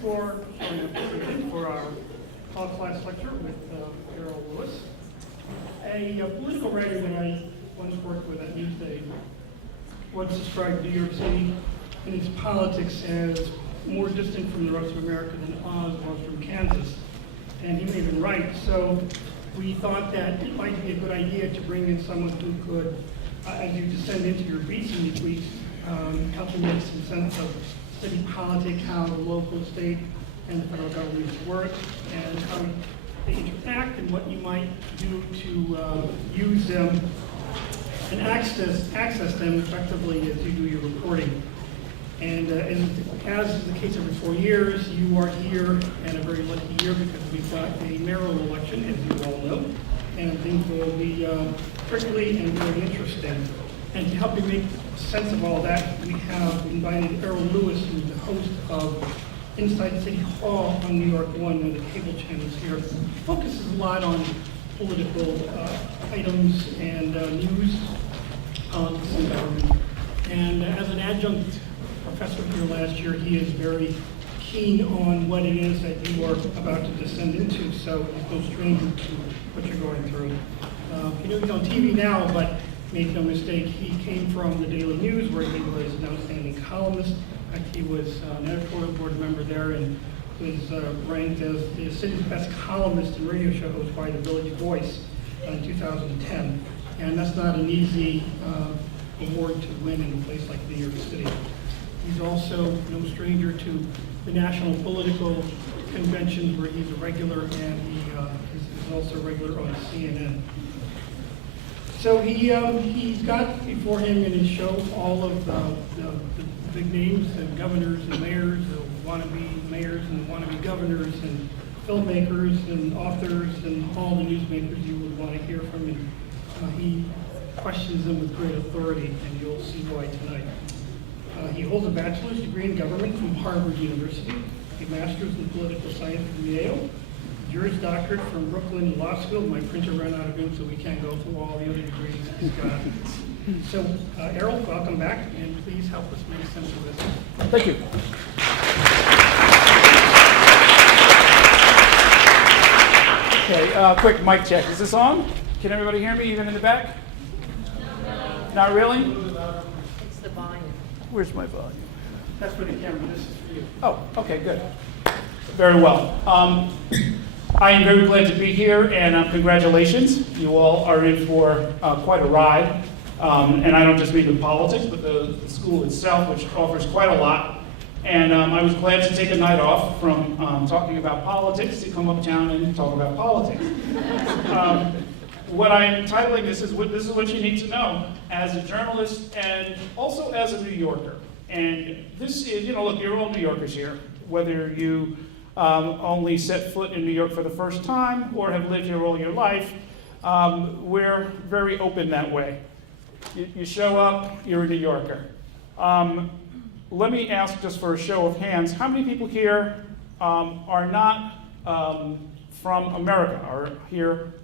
for our fall class lecture with Errol Louis, a political writer that I once worked with at Newsday. Once described New York City and its politics as more distant from the rest of America than Oz was from Kansas, and he may have been right. So we thought that it might be a good idea to bring in someone who could, as you descend into your beats and your tweets, help you make some sense of city politics, how the local, state, and the federal governments work, and how they interact, and what you might do to use them and access them effectively as you do your reporting. And as is the case every 4 years, you are here, and a very lucky year because we've got a mayoral election, as you all know, and things will be prickly and very interesting. And to help you make sense of all that, we have invited Errol Louis, who's the host of Inside City Hall on New York One, one of the cable channels here. Focuses a lot on political items and news, politics, and government. And as an adjunct professor here last year, he is very keen on what it is that you are about to descend into, so it's no stranger to what you're going through. You know he's on TV now, but make no mistake, he came from the Daily News, where he was an outstanding columnist. In fact, he was an editorial board member there and was ranked as the city's best columnist and radio show host by the Village Voice in 2010. And that's not an easy award to win in a place like New York City. He's also no stranger to the national political conventions, where he's a regular, and he is also a regular on CNN. So he's got before him in his show all of the big names, and governors and mayors, wannabe mayors and wannabe governors, and filmmakers and authors, and all the newsmakers you would want to hear from. And he questions them with great authority, and you'll see why tonight. He holds a bachelor's degree in government from Harvard University, a master's in political science from Yale, Juris Doctorate from Brooklyn Law School. My printer ran out of ink, so we can't go through all the other degrees he's got. So, Errol, welcome back, and please help us make sense of this. Thank you. Okay, quick mic check. Is this on? Can everybody hear me, even in the back? No. Not really? It's the volume. Where's my volume? That's for the camera. This is for you. Oh, okay, good. Very well. I am very glad to be here, and congratulations. You all are in for quite a ride. And I don't just mean the politics, but the school itself, which offers quite a lot. And I was glad to take a night off from talking about politics to come uptown and talk about politics. What I'm titling this is what you need to know as a journalist and also as a New Yorker. And this is, look, you're all New Yorkers here, whether you only set foot in New York for the first time or have lived here all your life. We're very open that way. You show up, you're a New Yorker. Let me ask, just for a show of hands, how many people here are not from America, are here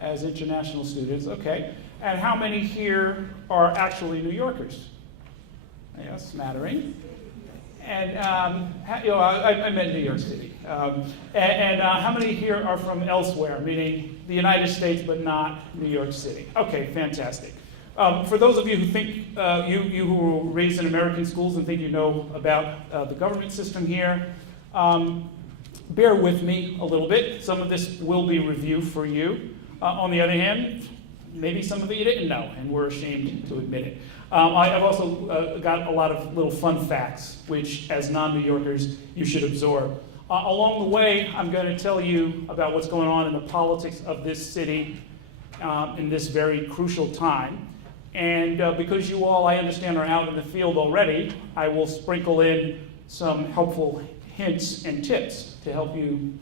as international students? Okay. And how many here are actually New Yorkers? Yeah, smattering. And I meant New York City. And how many here are from elsewhere, meaning the United States but not New York City? Okay, fantastic. For those of you who think, you who were raised in American schools and think you know about the government system here, bear with me a little bit. Some of this will be review for you. On the other hand, maybe some of it you didn't know, and we're ashamed to admit it. I've also got a lot of little fun facts, which as non-New Yorkers, you should absorb. Along the way, I'm going to tell you about what's going on in the politics of this city in this very crucial time. And because you all, I understand, are out in the field already, I will sprinkle in some helpful hints and tips to help you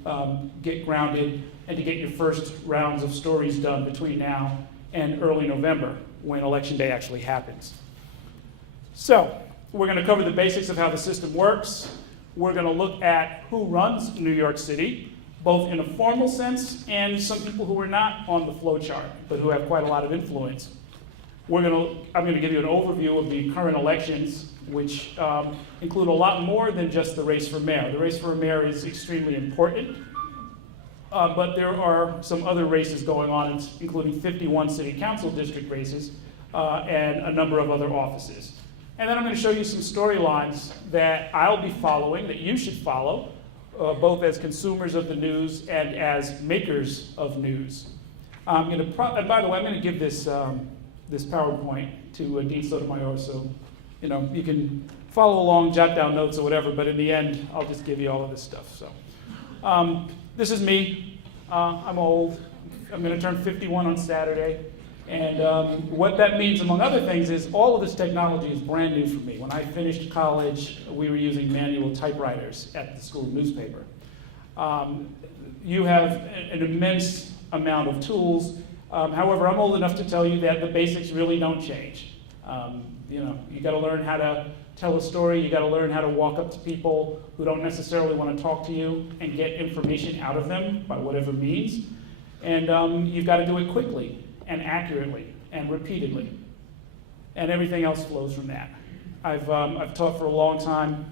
get grounded and to get your first rounds of stories done between now and early November, when Election Day actually happens. So, we're going to cover the basics of how the system works. We're going to look at who runs New York City, both in a formal sense and some people who are not on the flow chart, but who have quite a lot of influence. I'm going to give you an overview of the current elections, which include a lot more than just the race for mayor. The race for mayor is extremely important, but there are some other races going on, including 51 city council district races and a number of other offices. And then I'm going to show you some storylines that I'll be following, that you should follow, both as consumers of the news and as makers of news. And by the way, I'm going to give this PowerPoint to Dean Sotomayor, so you can follow along, jot down notes or whatever, but in the end, I'll just give you all of this stuff. So, this is me. I'm old. I'm going to turn 51 on Saturday. And what that means, among other things, is all of this technology is brand new for me. When I finished college, we were using manual typewriters at the school newspaper. You have an immense amount of tools. However, I'm old enough to tell you that the basics really don't change. You got to learn how to tell a story. You got to learn how to walk up to people who don't necessarily want to talk to you and get information out of them by whatever means. And you've got to do it quickly and accurately and repeatedly. And everything else flows from that. I've taught for a long time,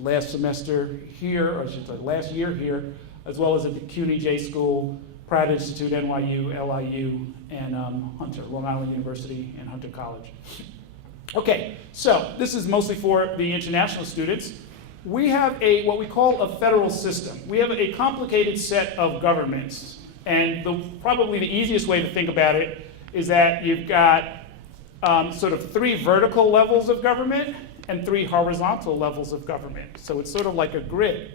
last semester here, or I should say last year here, as well as at the CUNY J School, Pratt Institute, NYU, LIU, and Hunter, Long Island University, and Hunter College. Okay, so this is mostly for the international students. We have what we call a federal system. We have a complicated set of governments. And probably the easiest way to think about it is that you've got sort of 3 vertical levels of government and 3 horizontal levels of government. So it's sort of like a grid.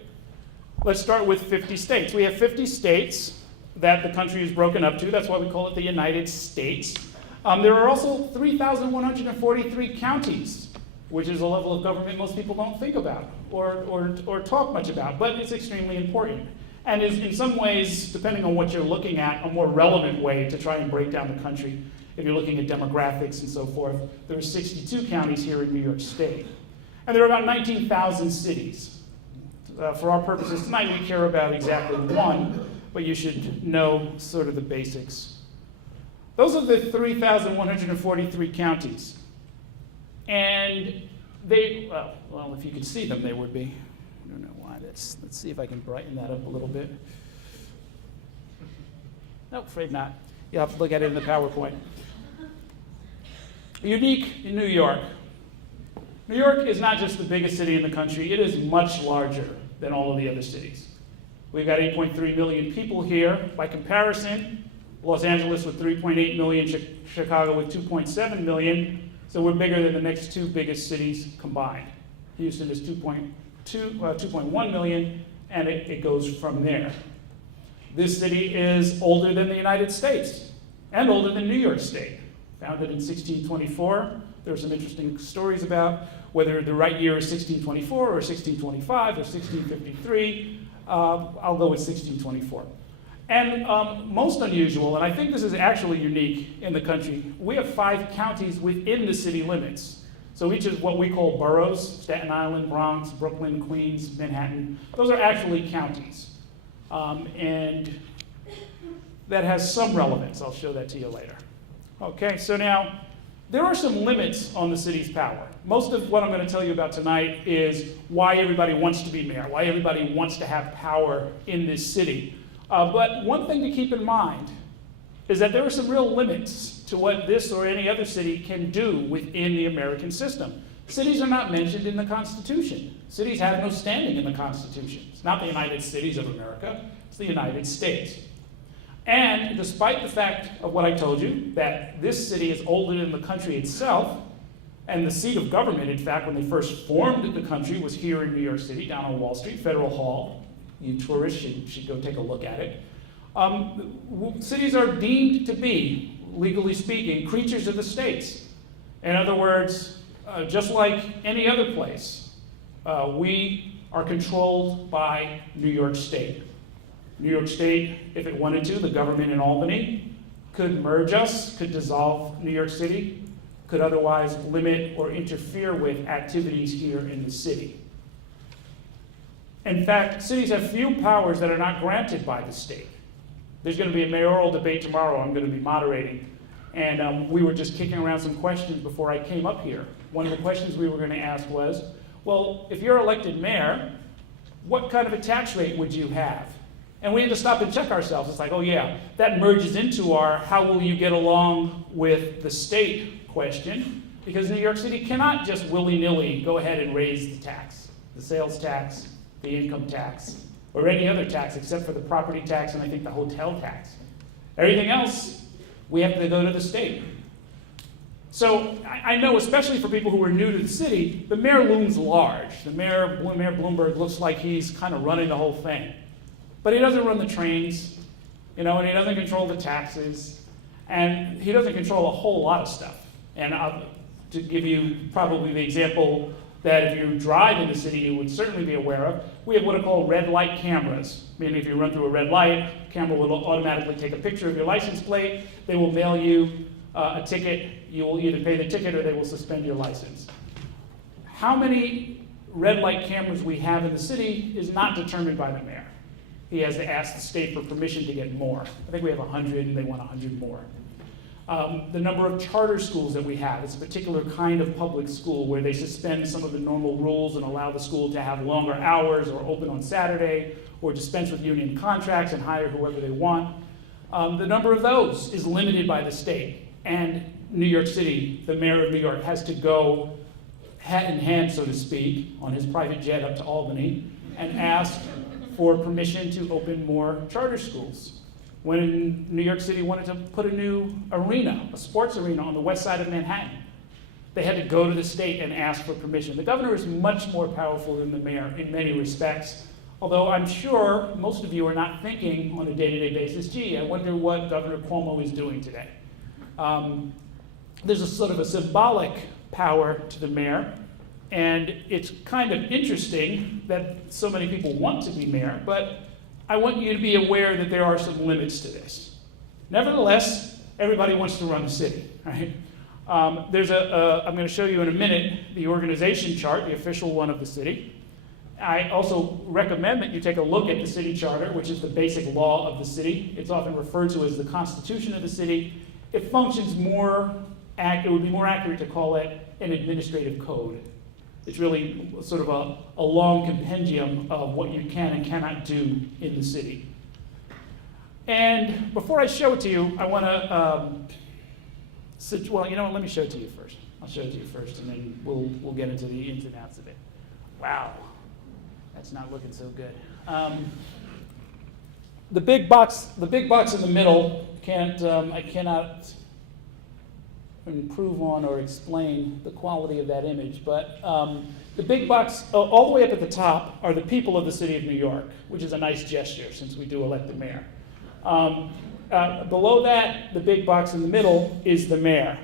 Let's start with 50 states. We have 50 states that the country is broken up to. That's why we call it the United States. There are also 3,143 counties, which is a level of government most people don't think about or talk much about, but it's extremely important. And is in some ways, depending on what you're looking at, a more relevant way to try and break down the country. If you're looking at demographics and so forth, there are 62 counties here in New York State. And there are about 19,000 cities. For our purposes tonight, we care about exactly 1, but you should know sort of the basics. Those are the 3,143 counties. And well, if you could see them, they would be. I don't know why. Let's see if I can brighten that up a little bit. Nope, afraid not. You'll have to look at it in the PowerPoint. Unique in New York. New York is not just the biggest city in the country, it is much larger than all of the other cities. We've got 8.3 million people here. By comparison, Los Angeles with 3.8 million, Chicago with 2.7 million, so we're bigger than the next 2 biggest cities combined. Houston is 2.1 million, and it goes from there. This city is older than the United States and older than New York State. Founded in 1624. There are some interesting stories about whether the right year is 1624 or 1625 or 1653. I'll go with 1624. And most unusual, and I think this is actually unique in the country, we have 5 counties within the city limits. So each is what we call boroughs: Staten Island, Bronx, Brooklyn, Queens, Manhattan. Those are actually counties. And that has some relevance. I'll show that to you later. Okay, so now, there are some limits on the city's power. Most of what I'm going to tell you about tonight is why everybody wants to be mayor, why everybody wants to have power in this city. But one thing to keep in mind is that there are some real limits to what this or any other city can do within the American system. Cities are not mentioned in the Constitution. Cities have no standing in the Constitution. It's not the United Cities of America, it's the United States. And despite the fact of what I told you, that this city is older than the country itself, and the seat of government, in fact, when they first formed the country, was here in New York City, down on Wall Street, Federal Hall. You tourists should go take a look at it. Cities are deemed to be, legally speaking, creatures of the states. In other words, just like any other place, we are controlled by New York State. New York State, if it wanted to, the government in Albany, could merge us, could dissolve New York City, could otherwise limit or interfere with activities here in the city. In fact, cities have few powers that are not granted by the state. There's going to be a mayoral debate tomorrow I'm going to be moderating, And we were just kicking around some questions before I came up here. One of the questions we were going to ask was, well, if you're elected mayor, what kind of a tax rate would you have? And we had to stop and check ourselves. It's like, oh yeah, that merges into our how will you get along with the state question, because New York City cannot just willy-nilly go ahead and raise the tax, the sales tax, the income tax, or any other tax except for the property tax and I think the hotel tax. Everything else, we have to go to the state. So I know, especially for people who are new to the city, the mayor looms large. The Mayor Bloomberg looks like he's kind of running the whole thing. But he doesn't run the trains, and he doesn't control the taxes, and he doesn't control a whole lot of stuff. And to give you probably the example that if you drive in the city, you would certainly be aware of, we have what are called red light cameras. Meaning if you run through a red light, the camera will automatically take a picture of your license plate, they will mail you a ticket, you will either pay the ticket or they will suspend your license. How many red light cameras we have in the city is not determined by the mayor. He has to ask the state for permission to get more. I think we have 100 and they want 100 more. The number of charter schools that we have, it's a particular kind of public school where they suspend some of the normal rules and allow the school to have longer hours or open on Saturday or dispense with union contracts and hire whoever they want. The number of those is limited by the state. And New York City, the mayor of New York, has to go hat in hand, so to speak, on his private jet up to Albany and ask for permission to open more charter schools. When New York City wanted to put a new arena, a sports arena on the west side of Manhattan, they had to go to the state and ask for permission. The governor is much more powerful than the mayor in many respects, although I'm sure most of you are not thinking on a day-to-day basis, gee, I wonder what Governor Cuomo is doing today. There's a sort of a symbolic power to the mayor, and it's kind of interesting that so many people want to be mayor, but I want you to be aware that there are some limits to this. Nevertheless, everybody wants to run the city, right? I'm going to show you in a minute the organization chart, the official one of the city. I also recommend that you take a look at the city charter, which is the basic law of the city. It's often referred to as the constitution of the city. It functions it would be more accurate to call it an administrative code. It's really sort of a long compendium of what you can and cannot do in the city. And before I show it to you, I want to, let me show it to you first. I'll show it to you first, and then we'll get into the ins and outs of it. Wow, that's not looking so good. The big box in the middle I cannot improve on or explain the quality of that image, but the big box all the way up at the top are the people of the city of New York, which is a nice gesture since we do elect the mayor. Below that, the big box in the middle is the mayor.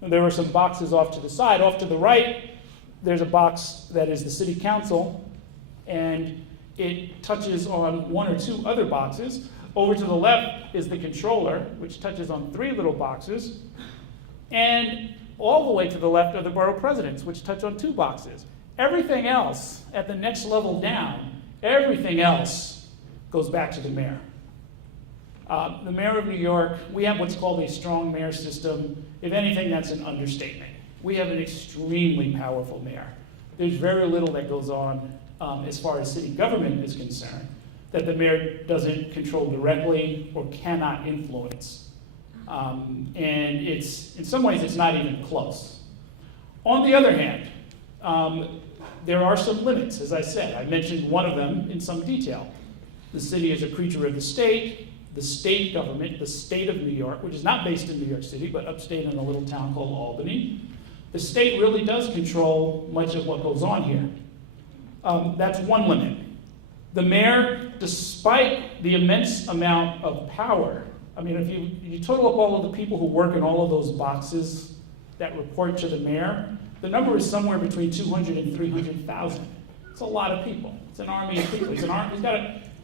And there are some boxes off to the side. Off to the right, there's a box that is the city council, and it touches on one or two other boxes. Over to the left is the controller, which touches on 3 little boxes. And all the way to the left are the borough presidents, which touch on 2 boxes. Everything else, at the next level down, everything else goes back to the mayor. The mayor of New York, we have what's called a strong mayor system. If anything, that's an understatement. We have an extremely powerful mayor. There's very little that goes on as far as city government is concerned that the mayor doesn't control directly or cannot influence. And in some ways, it's not even close. On the other hand, there are some limits, as I said. I mentioned one of them in some detail. The city is a creature of the state government, the state of New York, which is not based in New York City, but upstate in a little town called Albany. The state really does control much of what goes on here. That's one limit. The mayor, despite the immense amount of power, I mean, if you total up all of the people who work in all of those boxes that report to the mayor, the number is somewhere between 200 and 300,000. It's a lot of people. It's an army of people.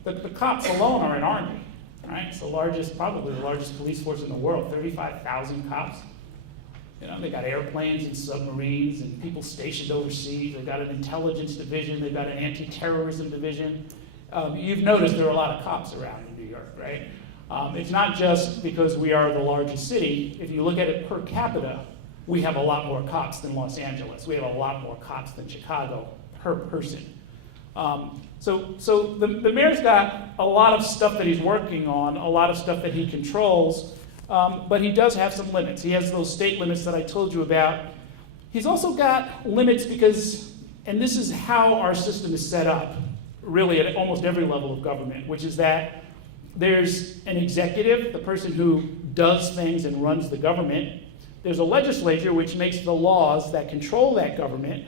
The cops alone are an army, right? It's probably the largest police force in the world, 35,000 cops. They got airplanes and submarines and people stationed overseas. They've got an intelligence division. They've got an anti-terrorism division. You've noticed there are a lot of cops around in New York, right? It's not just because we are the largest city. If you look at it per capita, we have a lot more cops than Los Angeles. We have a lot more cops than Chicago per person. So the mayor's got a lot of stuff that he's working on, a lot of stuff that he controls, but he does have some limits. He has those state limits that I told you about. He's also got limits because, and this is how our system is set up, really at almost every level of government, which is that there's an executive, the person who does things and runs the government. There's a legislature, which makes the laws that control that government.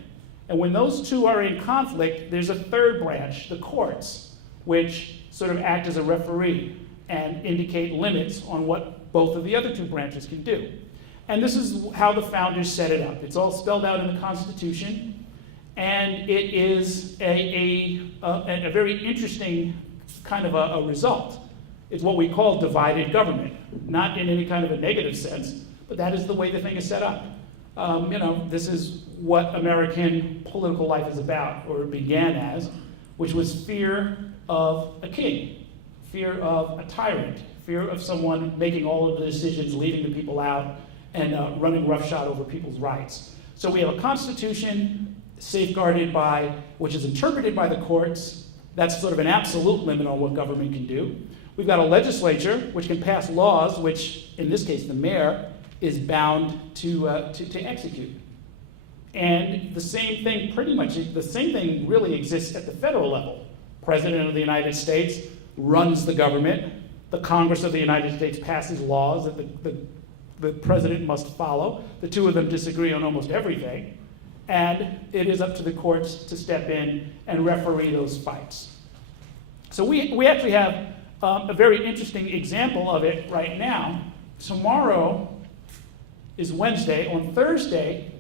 And when those two are in conflict, there's a third branch, the courts, which sort of act as a referee and indicate limits on what both of the other two branches can do. And this is how the founders set it up. It's all spelled out in the Constitution, and it is a very interesting kind of a result. It's what we call divided government, not in any kind of a negative sense, but that is the way the thing is set up. This is what American political life is about, or it began as, which was fear of a king, fear of a tyrant, fear of someone making all of the decisions, leaving the people out, and running roughshod over people's rights. So we have a constitution safeguarded by, which is interpreted by the courts. That's sort of an absolute limit on what government can do. We've got a legislature which can pass laws, which in this case the mayor is bound to execute. And the same thing, pretty much, the same thing really exists at the federal level. President of the United States runs the government. The Congress of the United States passes laws that the president must follow. The two of them disagree on almost everything. And it is up to the courts to step in and referee those fights. So we actually have a very interesting example of it right now. Tomorrow is Wednesday. On Thursday,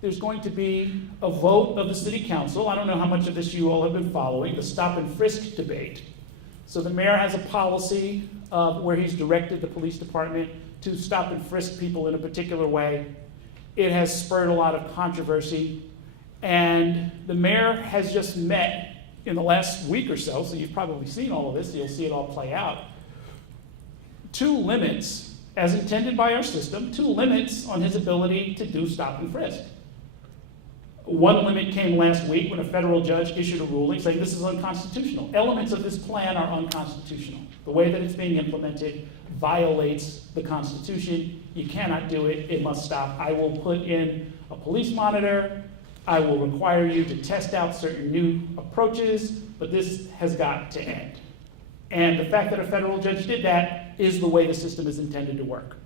there's going to be a vote of the city council. I don't know how much of this you all have been following, the stop and frisk debate. So the mayor has a policy where he's directed the police department to stop and frisk people in a particular way. It has spurred a lot of controversy. And the mayor has just met in the last week or so you've probably seen all of this, you'll see it all play out. Two limits, as intended by our system, two limits on his ability to do stop and frisk. One limit came last week when a federal judge issued a ruling saying this is unconstitutional. Elements of this plan are unconstitutional. The way that it's being implemented violates the Constitution. You cannot do it. It must stop. I will put in a police monitor. I will require you to test out certain new approaches, but this has got to end. And the fact that a federal judge did that is the way the system is intended to work.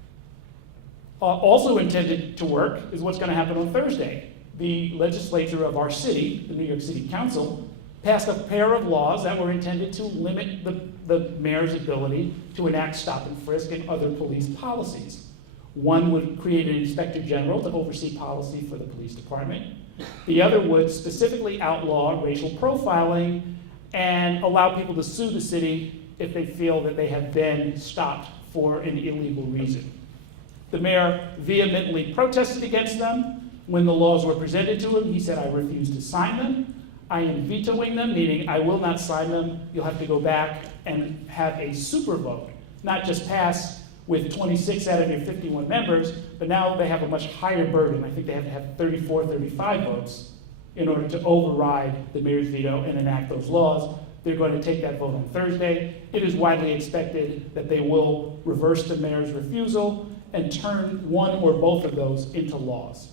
Also intended to work is what's going to happen on Thursday. The legislature of our city, the New York City Council, passed a pair of laws that were intended to limit the mayor's ability to enact stop and frisk and other police policies. One would create an inspector general to oversee policy for the police department. The other would specifically outlaw racial profiling and allow people to sue the city if they feel that they have been stopped for an illegal reason. The mayor vehemently protested against them. When the laws were presented to him, he said, I refuse to sign them. I am vetoing them, meaning I will not sign them. You'll have to go back and have a super vote, not just pass with 26 out of your 51 members, but now they have a much higher burden. I think they have to have 34, 35 votes in order to override the mayor's veto and enact those laws. They're going to take that vote on Thursday. It is widely expected that they will reverse the mayor's refusal and turn one or both of those into laws.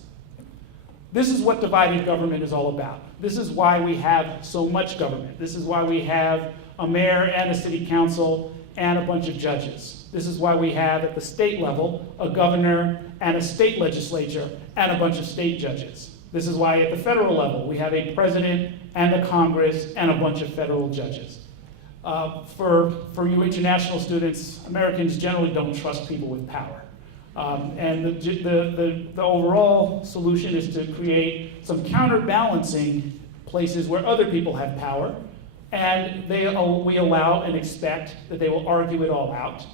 This is what divided government is all about. This is why we have so much government. This is why we have a mayor and a city council and a bunch of judges. This is why we have at the state level a governor and a state legislature and a bunch of state judges. This is why at the federal level we have a president and a Congress and a bunch of federal judges. For you international students, Americans generally don't trust people with power. And the overall solution is to create some counterbalancing places where other people have power, and we allow and expect that they will argue it all out.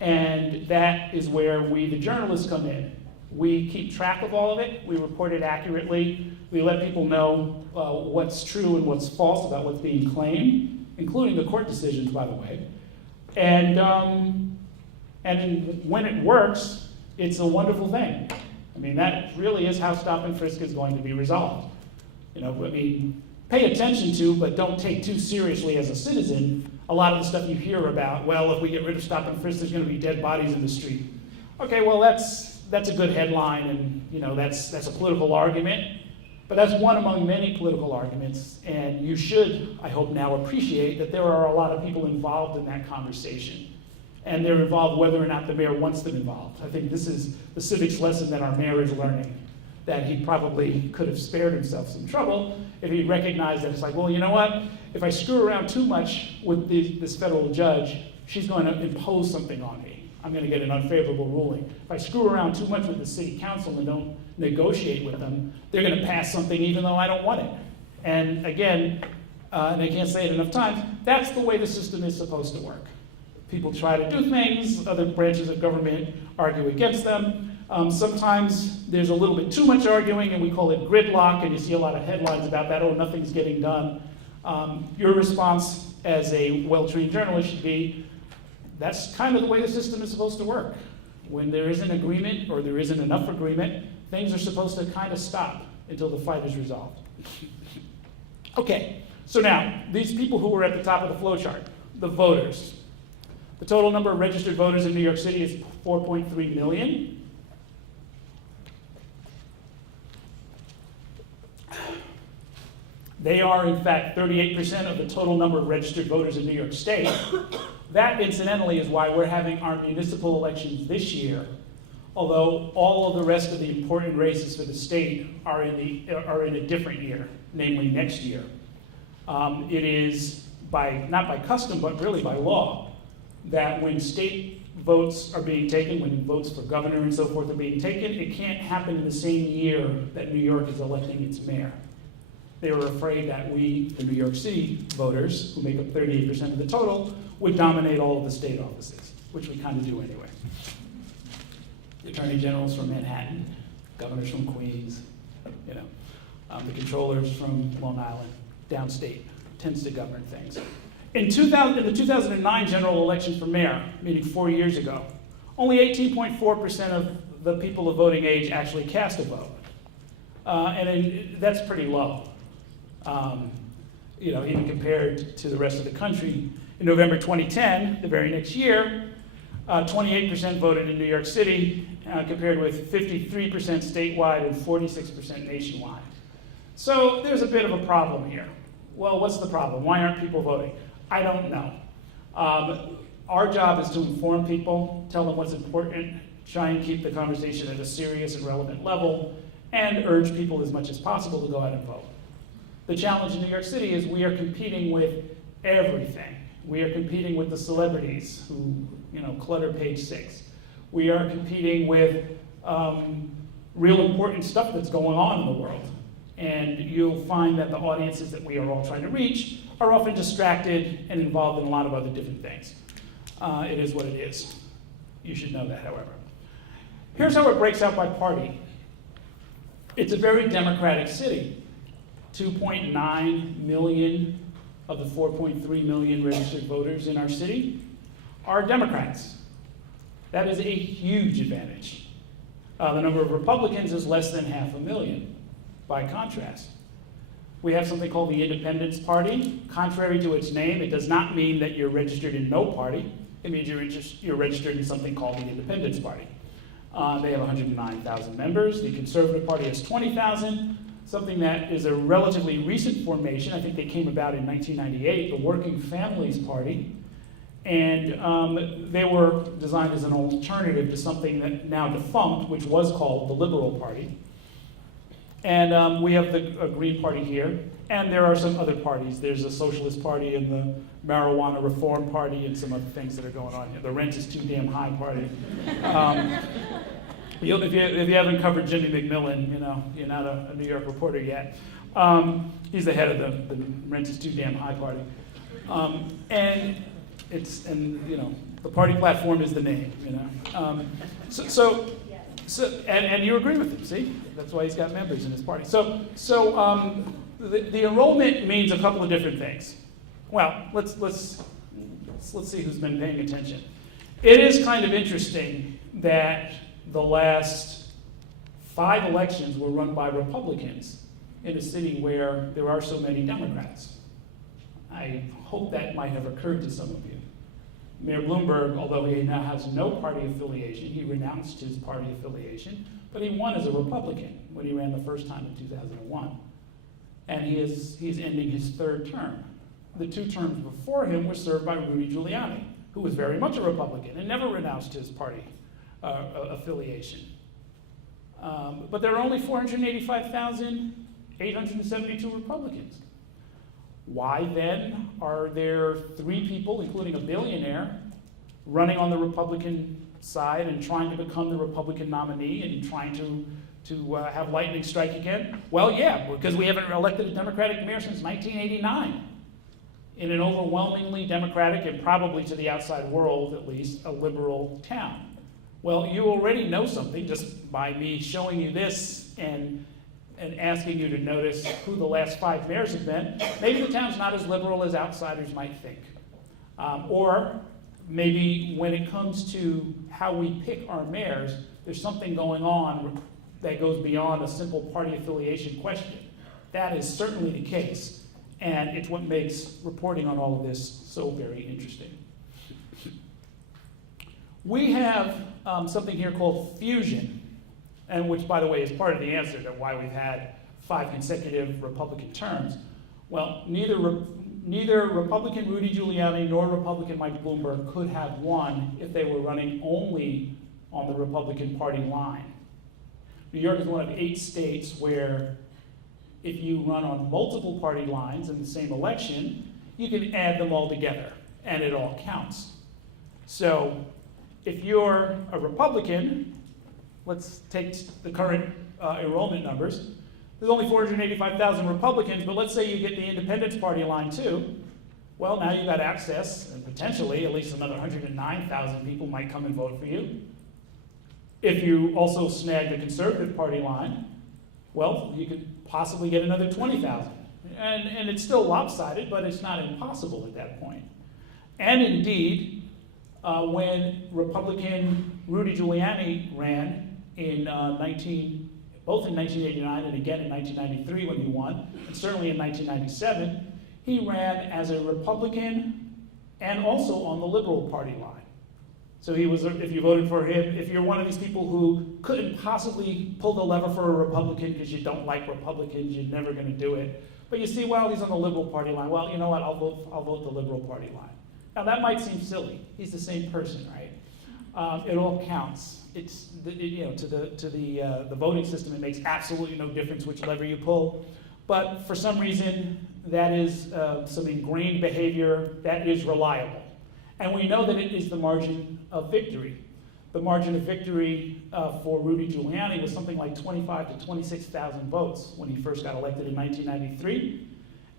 And that is where we, the journalists, come in. We keep track of all of it. We report it accurately. We let people know what's true and what's false about what's being claimed, including the court decisions, by the way. When it works, it's a wonderful thing. I mean, that really is how stop and frisk is going to be resolved. I mean, pay attention to, but don't take too seriously as a citizen, a lot of the stuff you hear about, well, if we get rid of stop and frisk, there's going to be dead bodies in the street. Okay, well, that's a good headline, and that's a political argument, but that's one among many political arguments, and you should, I hope now, appreciate that there are a lot of people involved in that conversation, and they're involved whether or not the mayor wants them involved. I think this is the civics lesson that our mayor is learning, that he probably could have spared himself some trouble if he recognized that it's like, well, you know what? If I screw around too much with this federal judge, she's going to impose something on me. I'm going to get an unfavorable ruling. If I screw around too much with the city council and don't negotiate with them, they're going to pass something even though I don't want it. And again, and I can't say it enough times, that's the way the system is supposed to work. People try to do things, other branches of government argue against them. Sometimes there's a little bit too much arguing, and we call it gridlock, and you see a lot of headlines about that, oh, nothing's getting done. Your response as a well-trained journalist should be, that's kind of the way the system is supposed to work. When there isn't agreement, or there isn't enough agreement, things are supposed to kind of stop until the fight is resolved. Okay, so now, these people who were at the top of the flow chart, the voters. The total number of registered voters in New York City is 4.3 million. They are, in fact, 38% of the total number of registered voters in New York State. That, incidentally, is why we're having our municipal elections this year, although all of the rest of the important races for the state are in a different year, namely next year. It is not by custom, but really by law, that when state votes are being taken, when votes for governor and so forth are being taken, it can't happen in the same year that New York is electing its mayor. They were afraid that we, the New York City voters, who make up 38% of the total, would dominate all of the state offices, which we kind of do anyway. The attorney generals from Manhattan, governors from Queens, the controllers from Long Island, downstate, tends to govern things. In the 2009 general election for mayor, meaning 4 years ago, only 18.4% of the people of voting age actually cast a vote. That's pretty low. Even compared to the rest of the country. In November 2010, the very next year, 28% voted in New York City, compared with 53% statewide and 46% nationwide. So there's a bit of a problem here. Well, what's the problem? Why aren't people voting? I don't know. Our job is to inform people, tell them what's important, try and keep the conversation at a serious and relevant level, and urge people as much as possible to go out and vote. The challenge in New York City is we are competing with everything. We are competing with the celebrities who, clutter page 6. We are competing with real important stuff that's going on in the world. And you'll find that the audiences that we are all trying to reach are often distracted and involved in a lot of other different things. It is what it is. You should know that, however. Here's how it breaks out by party. It's a very democratic city. 2.9 million of the 4.3 million registered voters in our city are Democrats. That is a huge advantage. The number of Republicans is less than 500,000, by contrast. We have something called the Independence Party. Contrary to its name, it does not mean that you're registered in no party. It means you're registered in something called the Independence Party. They have 109,000 members. The Conservative Party has 20,000. Something that is a relatively recent formation. I think they came about in 1998, the Working Families Party. And they were designed as an alternative to something that now defunct, which was called the Liberal Party. And we have the Green Party here. And there are some other parties. There's a Socialist Party and the Marijuana Reform Party and some other things that are going on here. The Rent is Too Damn High Party. If you haven't covered Jimmy McMillan, you're not a New York reporter yet. He's the head of the Rent is Too Damn High Party. And the party platform is the name, And you agree with him, see? That's why he's got members in his party. The enrollment means a couple of different things. Well, let's let's see who's been paying attention. It is kind of interesting that the last 5 elections were run by Republicans in a city where there are so many Democrats. I hope that might have occurred to some of you. Mayor Bloomberg, although he now has no party affiliation, he renounced his party affiliation, but he won as a Republican when he ran the first time in 2001. And he's ending his 3rd term. The 2 terms before him were served by Rudy Giuliani, who was very much a Republican and never renounced his party affiliation. But there are only 485,872 Republicans. Why then are there 3 people, including a billionaire, running on the Republican side and trying to become the Republican nominee and trying to have lightning strike again? Well, yeah, because we haven't elected a Democratic mayor since 1989 in an overwhelmingly Democratic and probably to the outside world, at least, a liberal town. Well, you already know something just by me showing you this and asking you to notice who the last 5 mayors have been. Maybe the town's not as liberal as outsiders might think. Or maybe when it comes to how we pick our mayors, there's something going on that goes beyond a simple party affiliation question. That is certainly the case, and it's what makes reporting on all of this so very interesting. We have something here called fusion, and which, by the way, is part of the answer to why we've had 5 consecutive Republican terms. Well, neither Republican Rudy Giuliani nor Republican Mike Bloomberg could have won if they were running only on the Republican Party line. New York is one of 8 states where if you run on multiple party lines in the same election, you can add them all together, and it all counts. So if you're a Republican, let's take the current enrollment numbers. There's only 485,000 Republicans, but let's say you get the Independence Party line too. Well, now you've got access, and potentially at least another 109,000 people might come and vote for you. If you also snag the Conservative Party line, well, you could possibly get another 20,000. And it's still lopsided, but it's not impossible at that point. And indeed, when Republican Rudy Giuliani ran both in 1989 and again in 1993 when he won, and certainly in 1997, he ran as a Republican and also on the Liberal Party line. So he was, if you voted for him, if you're one of these people who couldn't possibly pull the lever for a Republican because you don't like Republicans, you're never going to do it, but you see, well, he's on the Liberal Party line. Well, you know what? I'll vote the Liberal Party line. Now that might seem silly. He's the same person, right? It all counts. It's to the voting system. It makes absolutely no difference which lever you pull, but for some reason that is some ingrained behavior that is reliable, and we know that it is the margin of victory. The margin of victory for Rudy Giuliani was something like 25 to 26,000 votes when he first got elected in 1993,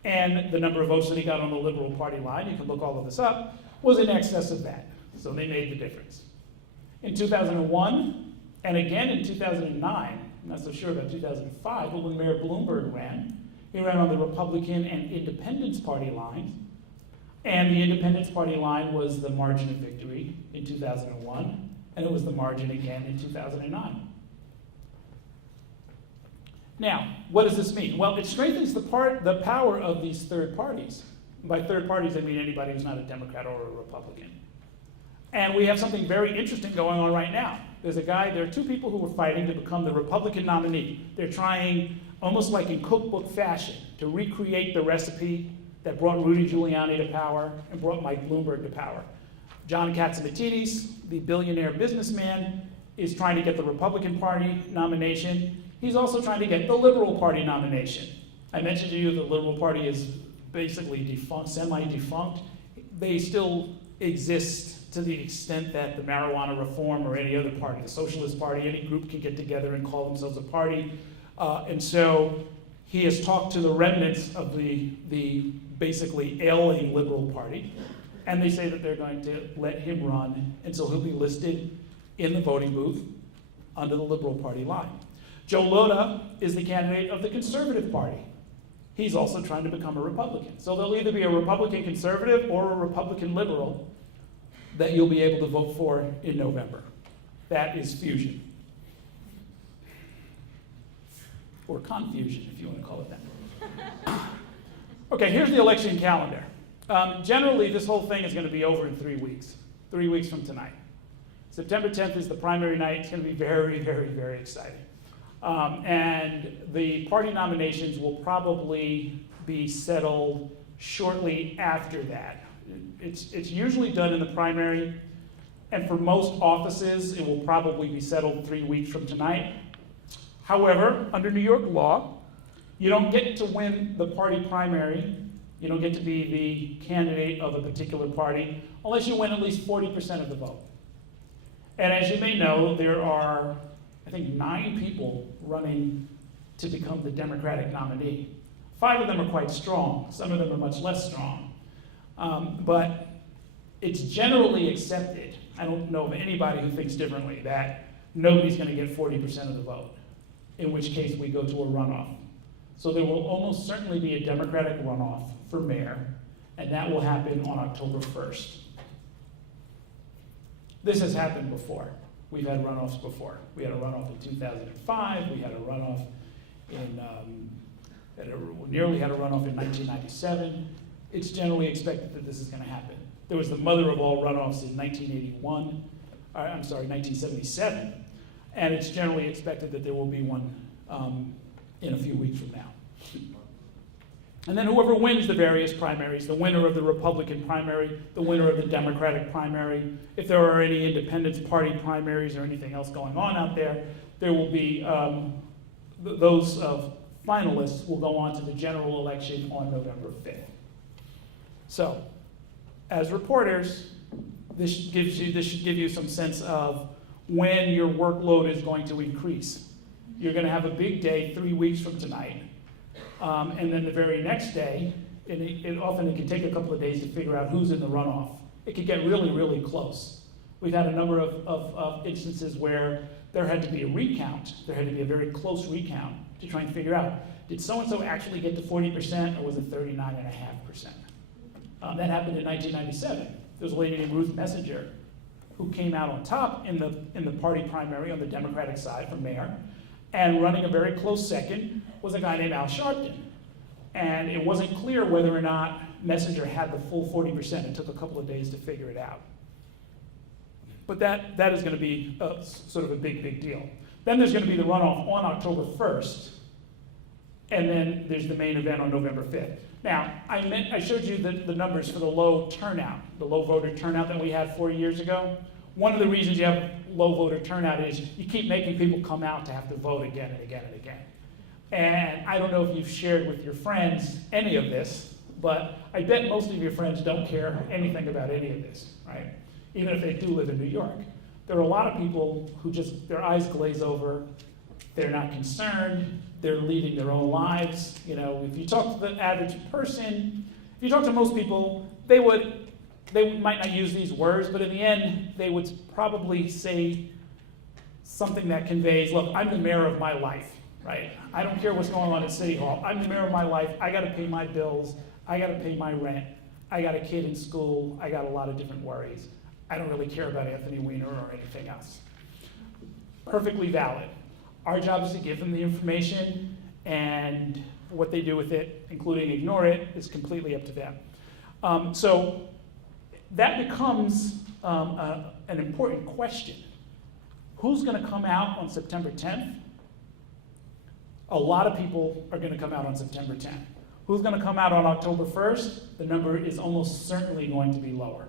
and the number of votes that he got on the Liberal Party line, you can look all of this up, was in excess of that. So they made the difference. In 2001, and again in 2009, I'm not so sure about 2005, but when Mayor Bloomberg ran, he ran on the Republican and Independence Party lines, and the Independence Party line was the margin of victory in 2001, and it was the margin again in 2009. Now, what does this mean? Well, it strengthens the power of these third parties. By third parties, I mean anybody who's not a Democrat or a Republican. And we have something very interesting going on right now. There are 2 people who are fighting to become the Republican nominee. They're trying, almost like in cookbook fashion, to recreate the recipe that brought Rudy Giuliani to power and brought Mike Bloomberg to power. John Catsimatidis, the billionaire businessman, is trying to get the Republican Party nomination. He's also trying to get the Liberal Party nomination. I mentioned to you the Liberal Party is basically defunct, semi-defunct. They still exist to the extent that the marijuana reform or any other party, the Socialist Party, any group can get together and call themselves a party. And so he has talked to the remnants of the basically ailing Liberal Party, and they say that they're going to let him run, and so he'll be listed in the voting booth under the Liberal Party line. Joe Lhota is the candidate of the Conservative Party. he's also trying to become a Republican. So there'll either be a Republican conservative or a Republican liberal that you'll be able to vote for in November. That is fusion. Or confusion, if you want to call it that. Okay, here's the election calendar. Generally, this whole thing is going to be over in 3 weeks. 3 weeks from tonight. September 10th is the primary night. It's going to be very, very, very exciting. And the party nominations will probably be settled shortly after that. It's usually done in the primary, and for most offices, it will probably be settled 3 weeks from tonight. However, under New York law, you don't get to win the party primary. You don't get to be the candidate of a particular party unless you win at least 40% of the vote. And as you may know, there are, I think, 9 people running to become the Democratic nominee. 5 of them are quite strong. Some of them are much less strong. But it's generally accepted, I don't know of anybody who thinks differently, that nobody's going to get 40% of the vote, in which case we go to a runoff. So there will almost certainly be a Democratic runoff for mayor, and that will happen on October 1st. This has happened before. We've had runoffs before. We had a runoff in 2005. We had a runoff in, nearly had a runoff in 1997. It's generally expected that this is going to happen. There was the mother of all runoffs in 1977. And it's generally expected that there will be one in a few weeks from now. And then whoever wins the various primaries, the winner of the Republican primary, the winner of the Democratic primary, if there are any Independence Party primaries or anything else going on out there, there will be, those finalists will go on to the general election on November 5th. So, as reporters, this should give you some sense of when your workload is going to increase. You're going to have a big day 3 weeks from tonight. And then the very next day, it often can take a couple of days to figure out who's in the runoff. It could get really, really close. We've had a number of instances where there had to be a recount. There had to be a very close recount to try and figure out, did so-and-so actually get to 40% or was it 39.5%? That happened in 1997. There was a lady named Ruth Messenger who came out on top in the party primary on the Democratic side for mayor. And running a very close second was a guy named Al Sharpton. And it wasn't clear whether or not Messenger had the full 40%. It took a couple of days to figure it out. But that is going to be sort of a big, big deal. Then there's going to be the runoff on October 1st. And then there's the main event on November 5th. Now, I showed you the numbers for the low turnout, the low voter turnout that we had 4 years ago. One of the reasons you have low voter turnout is you keep making people come out to have to vote again and again and again. And I don't know if you've shared with your friends any of this, but I bet most of your friends don't care anything about any of this, right? Even if they do live in New York. There are a lot of people who just, their eyes glaze over, they're not concerned, they're leading their own lives. You know, if you talk to the average person, if you talk to most people, they might not use these words, but in the end, they would probably say something that conveys, look, I'm the mayor of my life, right? I don't care what's going on at City Hall. I'm the mayor of my life. I gotta pay my bills. I gotta pay my rent. I got a kid in school. I got a lot of different worries. I don't really care about Anthony Weiner or anything else. Perfectly valid. Our job is to give them the information, and what they do with it, including ignore it, is completely up to them. So that becomes an important question. Who's going to come out on September 10th? A lot of people are going to come out on September 10th. Who's going to come out on October 1st? The number is almost certainly going to be lower.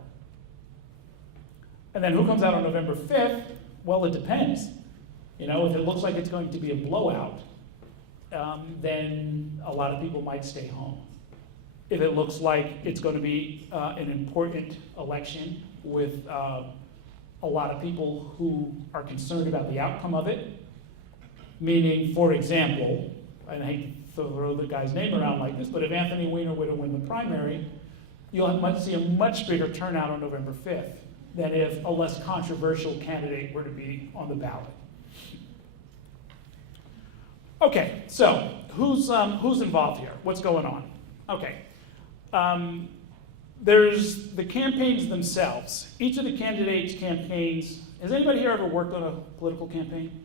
And then who comes out on November 5th? Well, it depends. You know, if it looks like it's going to be a blowout, then a lot of people might stay home. If it looks like it's going to be an important election with a lot of people who are concerned about the outcome of it, meaning, for example, and I hate to throw the guy's name around like this, but if Anthony Weiner were to win the primary, you'll see a much bigger turnout on November 5th than if a less controversial candidate were to be on the ballot. Okay, so who's involved here? What's going on? Okay. There's the campaigns themselves. Each of the candidates' campaigns, has anybody here ever worked on a political campaign?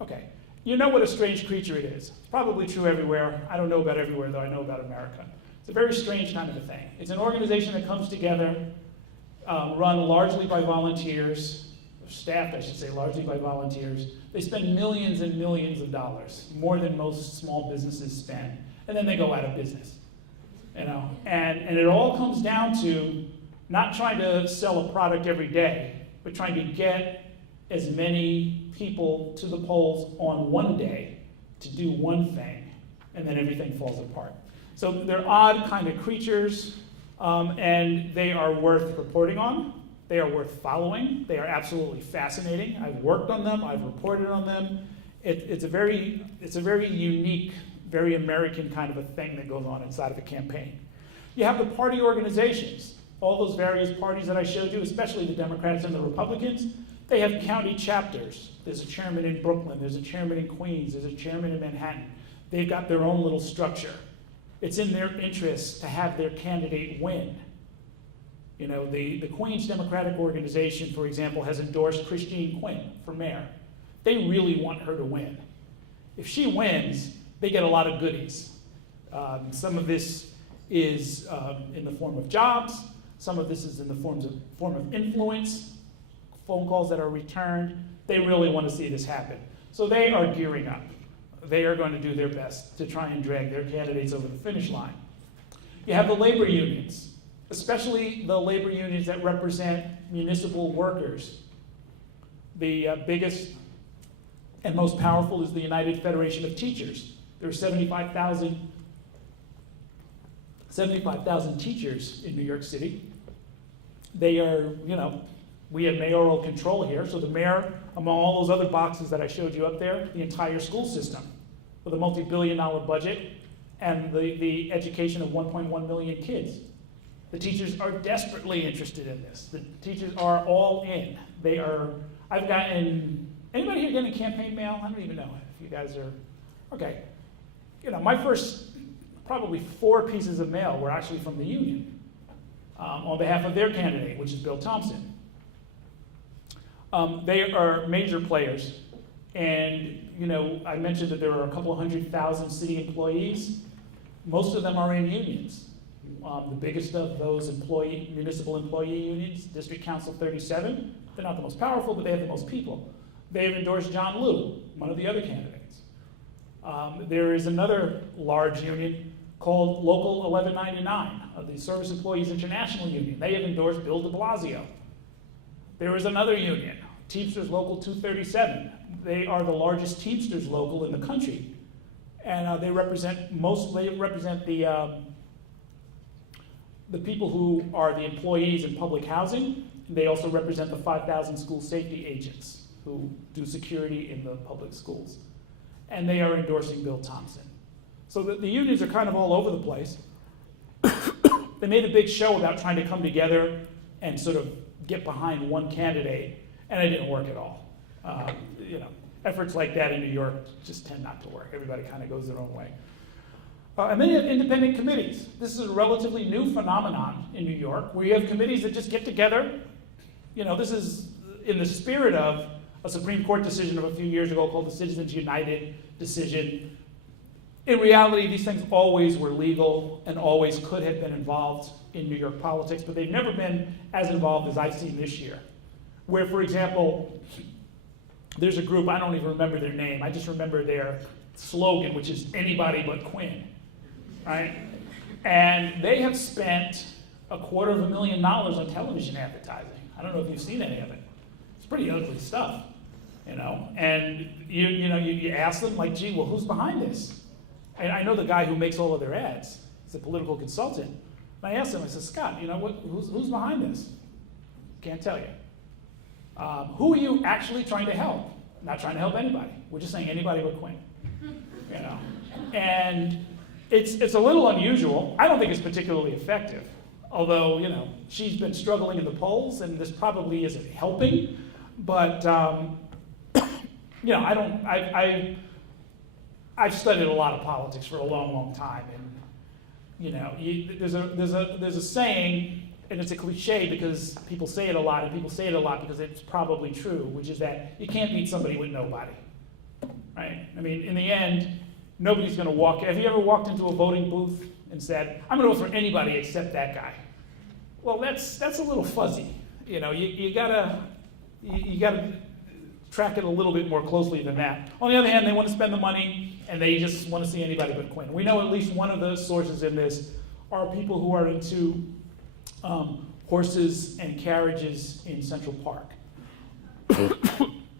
Okay. You know what a strange creature it is. It's probably true everywhere. I don't know about everywhere, though I know about America. It's a very strange kind of a thing. It's an organization that comes together, run largely by volunteers, staffed, I should say, largely by volunteers. They spend millions and millions of dollars, more than most small businesses spend, and then they go out of business. You know, and it all comes down to not trying to sell a product every day, but trying to get as many people to the polls on one day to do one thing, and then everything falls apart. So they're odd kind of creatures, and they are worth reporting on. They are worth following. They are absolutely fascinating. I've worked on them. I've reported on them. It's a very unique, very American kind of a thing that goes on inside of a campaign. You have the party organizations. All those various parties that I showed you, especially the Democrats and the Republicans, they have county chapters. There's a chairman in Brooklyn. There's a chairman in Queens. There's a chairman in Manhattan. They've got their own little structure. It's in their interest to have their candidate win. You know, the Queens Democratic Organization, for example, has endorsed Christine Quinn for mayor. They really want her to win. If she wins, they get a lot of goodies. Some of this is in the form of jobs. Some of this is in the form of influence, phone calls that are returned. They really want to see this happen. So they are gearing up. They are going to do their best to try and drag their candidates over the finish line. You have the labor unions, especially the labor unions that represent municipal workers. The biggest and most powerful is the United Federation of Teachers. There are 75,000 teachers in New York City. They are, you know, we have mayoral control here, so the mayor, among all those other boxes that I showed you up there, the entire school system with a multi-billion-dollar budget and the education of 1.1 million kids. The teachers are desperately interested in this. The teachers are all in. They are, I've gotten, anybody here getting campaign mail? I don't even know if you guys are, okay. You know, my first probably 4 pieces of mail were actually from the union on behalf of their candidate, which is Bill Thompson. They are major players, and you know, I mentioned that there are a couple of 100,000 city employees. Most of them are in unions. The biggest of those municipal employee unions, District Council 37, they're not the most powerful, but they have the most people. They have endorsed John Liu, one of the other candidates. There is another large union called Local 1199, of the Service Employees International Union. They have endorsed Bill de Blasio. There is another union, Teamsters Local 237. They are the largest Teamsters local in the country, and they represent the people who are the employees in public housing. They also represent the 5,000 school safety agents who do security in the public schools. And they are endorsing Bill Thompson. So the unions are kind of all over the place. They made a big show about trying to come together and sort of get behind one candidate, and it didn't work at all. You know, efforts like that in New York just tend not to work. Everybody kind of goes their own way. And then you have independent committees. This is a relatively new phenomenon in New York, where you have committees that just get together. You know, this is in the spirit of a Supreme Court decision of a few years ago called the Citizens United decision. In reality, these things always were legal and always could have been involved in New York politics, but they've never been as involved as I've seen this year. Where, for example, there's a group, I don't even remember their name, I just remember their slogan, which is anybody but Quinn, right? And they have spent $250,000 on television advertising. I don't know if you've seen any of it. It's pretty ugly stuff, you know? And you ask them, like, gee, well, who's behind this? And I know the guy who makes all of their ads. He's a political consultant. And I asked him, I said, Scott, you know, who's behind this? Can't tell you. Who are you actually trying to help? Not trying to help anybody. We're just saying anybody but Quinn. You know? And it's a little unusual. I don't think it's particularly effective. Although, you know, she's been struggling in the polls, and this probably isn't helping. But, you know, I've studied a lot of politics for a long, long time, and there's a saying, and it's a cliche because people say it a lot, and people say it a lot because it's probably true, which is that you can't beat somebody with nobody, right? I mean, in the end, nobody's going to walk. Have you ever walked into a voting booth and said, "I'm going to vote for anybody except that guy"? Well, that's a little fuzzy. You gotta track it a little bit more closely than that. On the other hand, they want to spend the money, and they just want to see anybody but Quinn. We know at least one of the sources in this are people who are into horses and carriages in Central Park.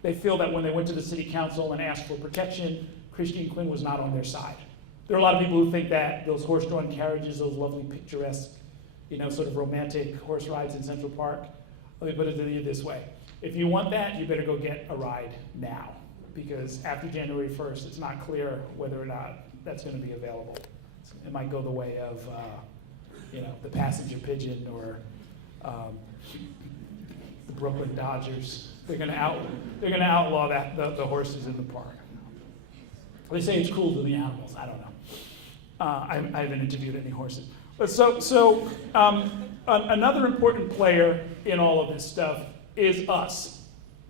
They feel that when they went to the city council and asked for protection, Christine Quinn was not on their side. There are a lot of people who think that those horse-drawn carriages, those lovely picturesque, sort of romantic horse rides in Central Park, let me put it to you this way. If you want that, you better go get a ride now, because after January 1st, it's not clear whether or not that's going to be available. It might go the way of, the passenger pigeon or the Brooklyn Dodgers. They're going to outlaw the horses in the park. They say it's cruel to the animals. I don't know. I haven't interviewed any horses. But another important player in all of this stuff is us,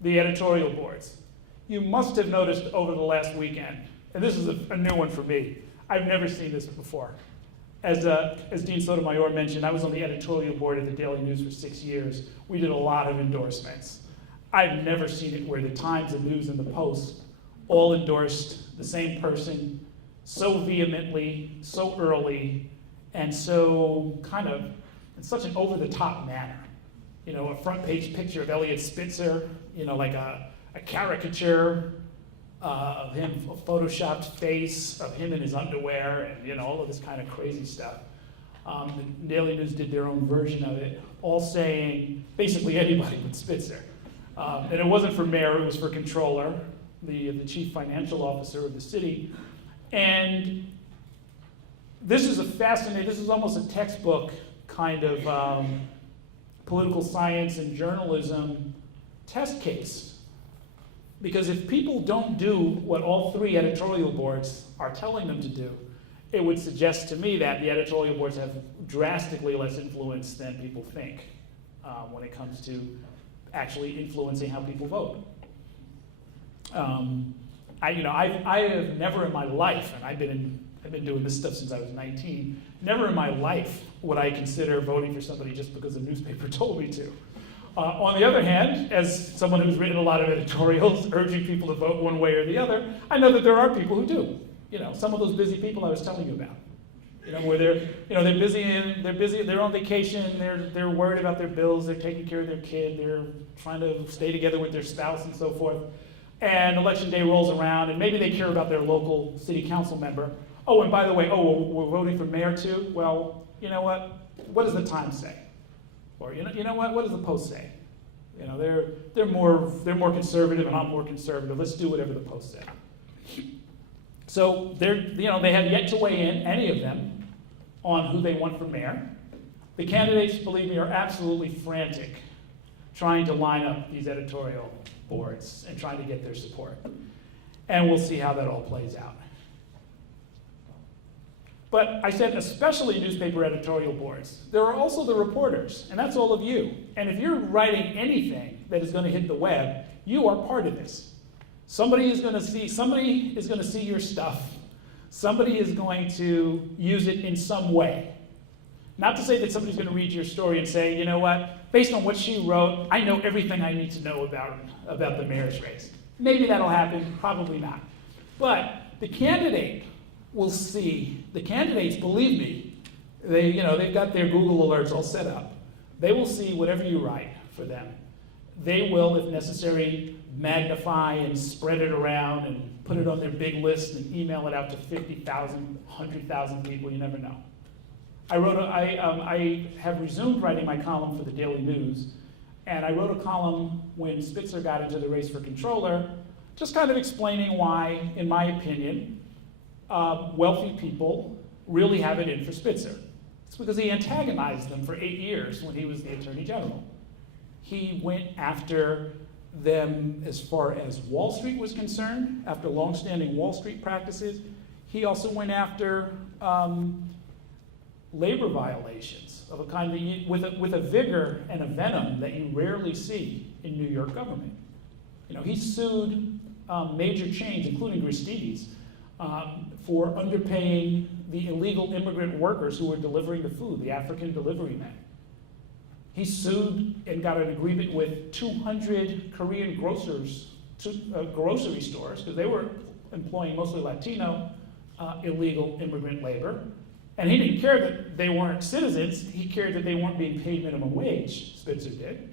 the editorial boards. You must have noticed over the last weekend, and this is a new one for me. I've never seen this before. As Dean Sotomayor mentioned, I was on the editorial board of the Daily News for 6 years. We did a lot of endorsements. I've never seen it where the Times, the News, and the Post all endorsed the same person so vehemently, so early, and so kind of in such an over-the-top manner. A front page picture of Eliot Spitzer, like a caricature of him, a photoshopped face of him in his underwear, and all of this kind of crazy stuff. The Daily News did their own version of it, all saying basically anybody but Spitzer. And it wasn't for mayor, it was for controller, the chief financial officer of the city. And this is this is almost a textbook kind of political science and journalism test case. Because if people don't do what all three editorial boards are telling them to do, it would suggest to me that the editorial boards have drastically less influence than people think when it comes to actually influencing how people vote. I have never in my life, and I've been doing this stuff since I was 19, never in my life would I consider voting for somebody just because the newspaper told me to. On the other hand, as someone who's written a lot of editorials urging people to vote one way or the other, I know that there are people who do. Some of those busy people I was telling you about. Where they're busy, they're on vacation, they're worried about their bills, they're taking care of their kid, they're trying to stay together with their spouse and so forth. And election day rolls around, and maybe they care about their local city council member. Oh, and by the way, we're voting for mayor too? Well, you know what? What does the Times say? Or you know what does the Post say? They're more conservative, and I'm more conservative. Let's do whatever the Post said. So they have yet to weigh in, any of them, on who they want for mayor. The candidates, believe me, are absolutely frantic trying to line up these editorial boards and trying to get their support. And we'll see how that all plays out. But I said especially newspaper editorial boards. There are also the reporters, and that's all of you. And if you're writing anything that is going to hit the web, you are part of this. Somebody is going to see your stuff. Somebody is going to use it in some way. Not to say that somebody's going to read your story and say, you know what, based on what she wrote, I know everything I need to know about the mayor's race. Maybe that'll happen, probably not. But the candidate will see, the candidates, believe me, they've got their Google alerts all set up. They will see whatever you write for them. They will, if necessary, magnify and spread it around and put it on their big list and email it out to 50,000, 100,000 people, you never know. I have resumed writing my column for the Daily News, and I wrote a column when Spitzer got into the race for controller, just kind of explaining why, in my opinion, wealthy people really have it in for Spitzer. It's because he antagonized them for 8 years when he was the Attorney General. He went after them as far as Wall Street was concerned, after longstanding Wall Street practices. He also went after labor violations of a kind that with a vigor and a venom that you rarely see in New York government. He sued major chains, including Gristedes, for underpaying the illegal immigrant workers who were delivering the food, the African delivery men. He sued and got an agreement with 200 Korean grocery stores, because they were employing mostly Latino illegal immigrant labor. And he didn't care that they weren't citizens, he cared that they weren't being paid minimum wage, Spitzer did.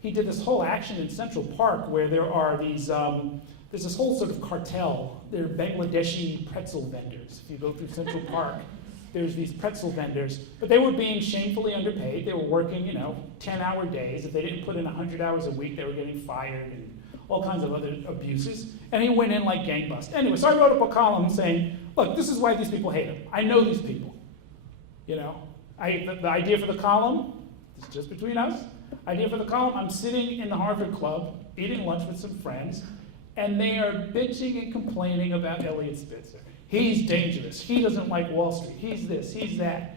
He did this whole action in Central Park where there are these, there's this whole sort of cartel. They're Bangladeshi pretzel vendors. If you go through Central Park, there's these pretzel vendors, but they were being shamefully underpaid. They were working, 10-hour days. If they didn't put in 100 hours a week, they were getting fired and all kinds of other abuses. And he went in like gangbusters. Anyway, so I wrote up a column saying, look, this is why these people hate him. I know these people. The idea for the column, it's just between us. Idea for the column, I'm sitting in the Harvard Club, eating lunch with some friends, and they are bitching and complaining about Eliot Spitzer. He's dangerous. He doesn't like Wall Street. He's this, he's that.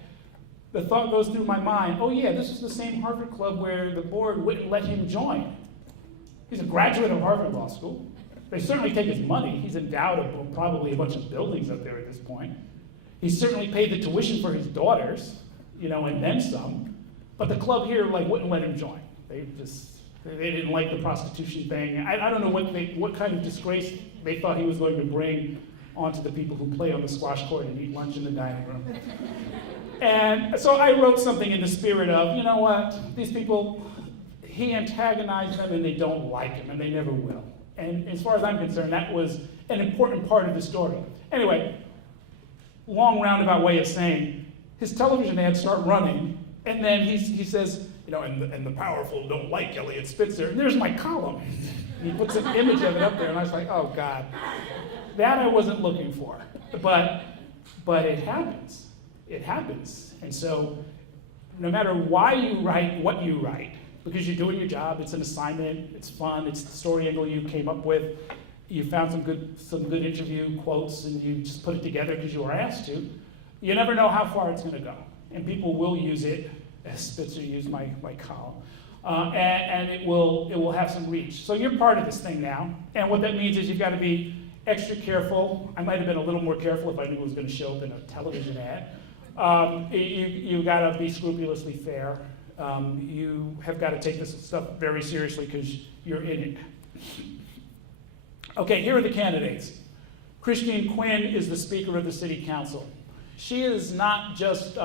The thought goes through my mind, oh yeah, this is the same Harvard Club where the board wouldn't let him join. He's a graduate of Harvard Law School. They certainly take his money. He's endowed of probably a bunch of buildings up there at this point. He certainly paid the tuition for his daughters, and then some. But the club here wouldn't let him join. They didn't like the prostitution thing. I don't know what kind of disgrace they thought he was going to bring onto the people who play on the squash court and eat lunch in the dining room. And so I wrote something in the spirit of, you know what, these people, he antagonized them and they don't like him and they never will. And as far as I'm concerned, that was an important part of the story. Anyway, long roundabout way of saying, his television ads start running, and then he says, and the powerful don't like Eliot Spitzer, and there's my column. He puts an image of it up there, and I was like, oh God. That I wasn't looking for, but it happens. It happens. And so no matter why you write what you write, because you're doing your job, it's an assignment, it's fun, it's the story angle you came up with, you found some good interview quotes and you just put it together because you were asked to, you never know how far it's going to go. And people will use it, as Spitzer used my column, and it will have some reach. So you're part of this thing now, and what that means is you've got to be extra careful. I might have been a little more careful if I knew it was going to show up in a television ad. You've got to be scrupulously fair. You have got to take this stuff very seriously because you're in it. Okay, here are the candidates. Christine Quinn is the Speaker of the City Council. She is not just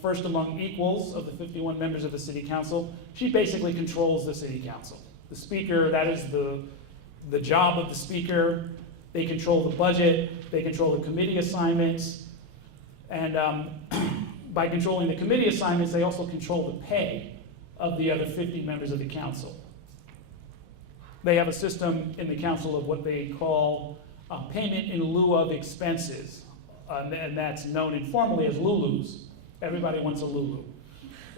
first among equals of the 51 members of the City Council. She basically controls the City Council. The Speaker, that is the job of the Speaker. They control the budget, they control the committee assignments, and by controlling the committee assignments, they also control the pay of the other 50 members of the council. They have a system in the council of what they call payment in lieu of expenses, and that's known informally as Lulus. Everybody wants a Lulu.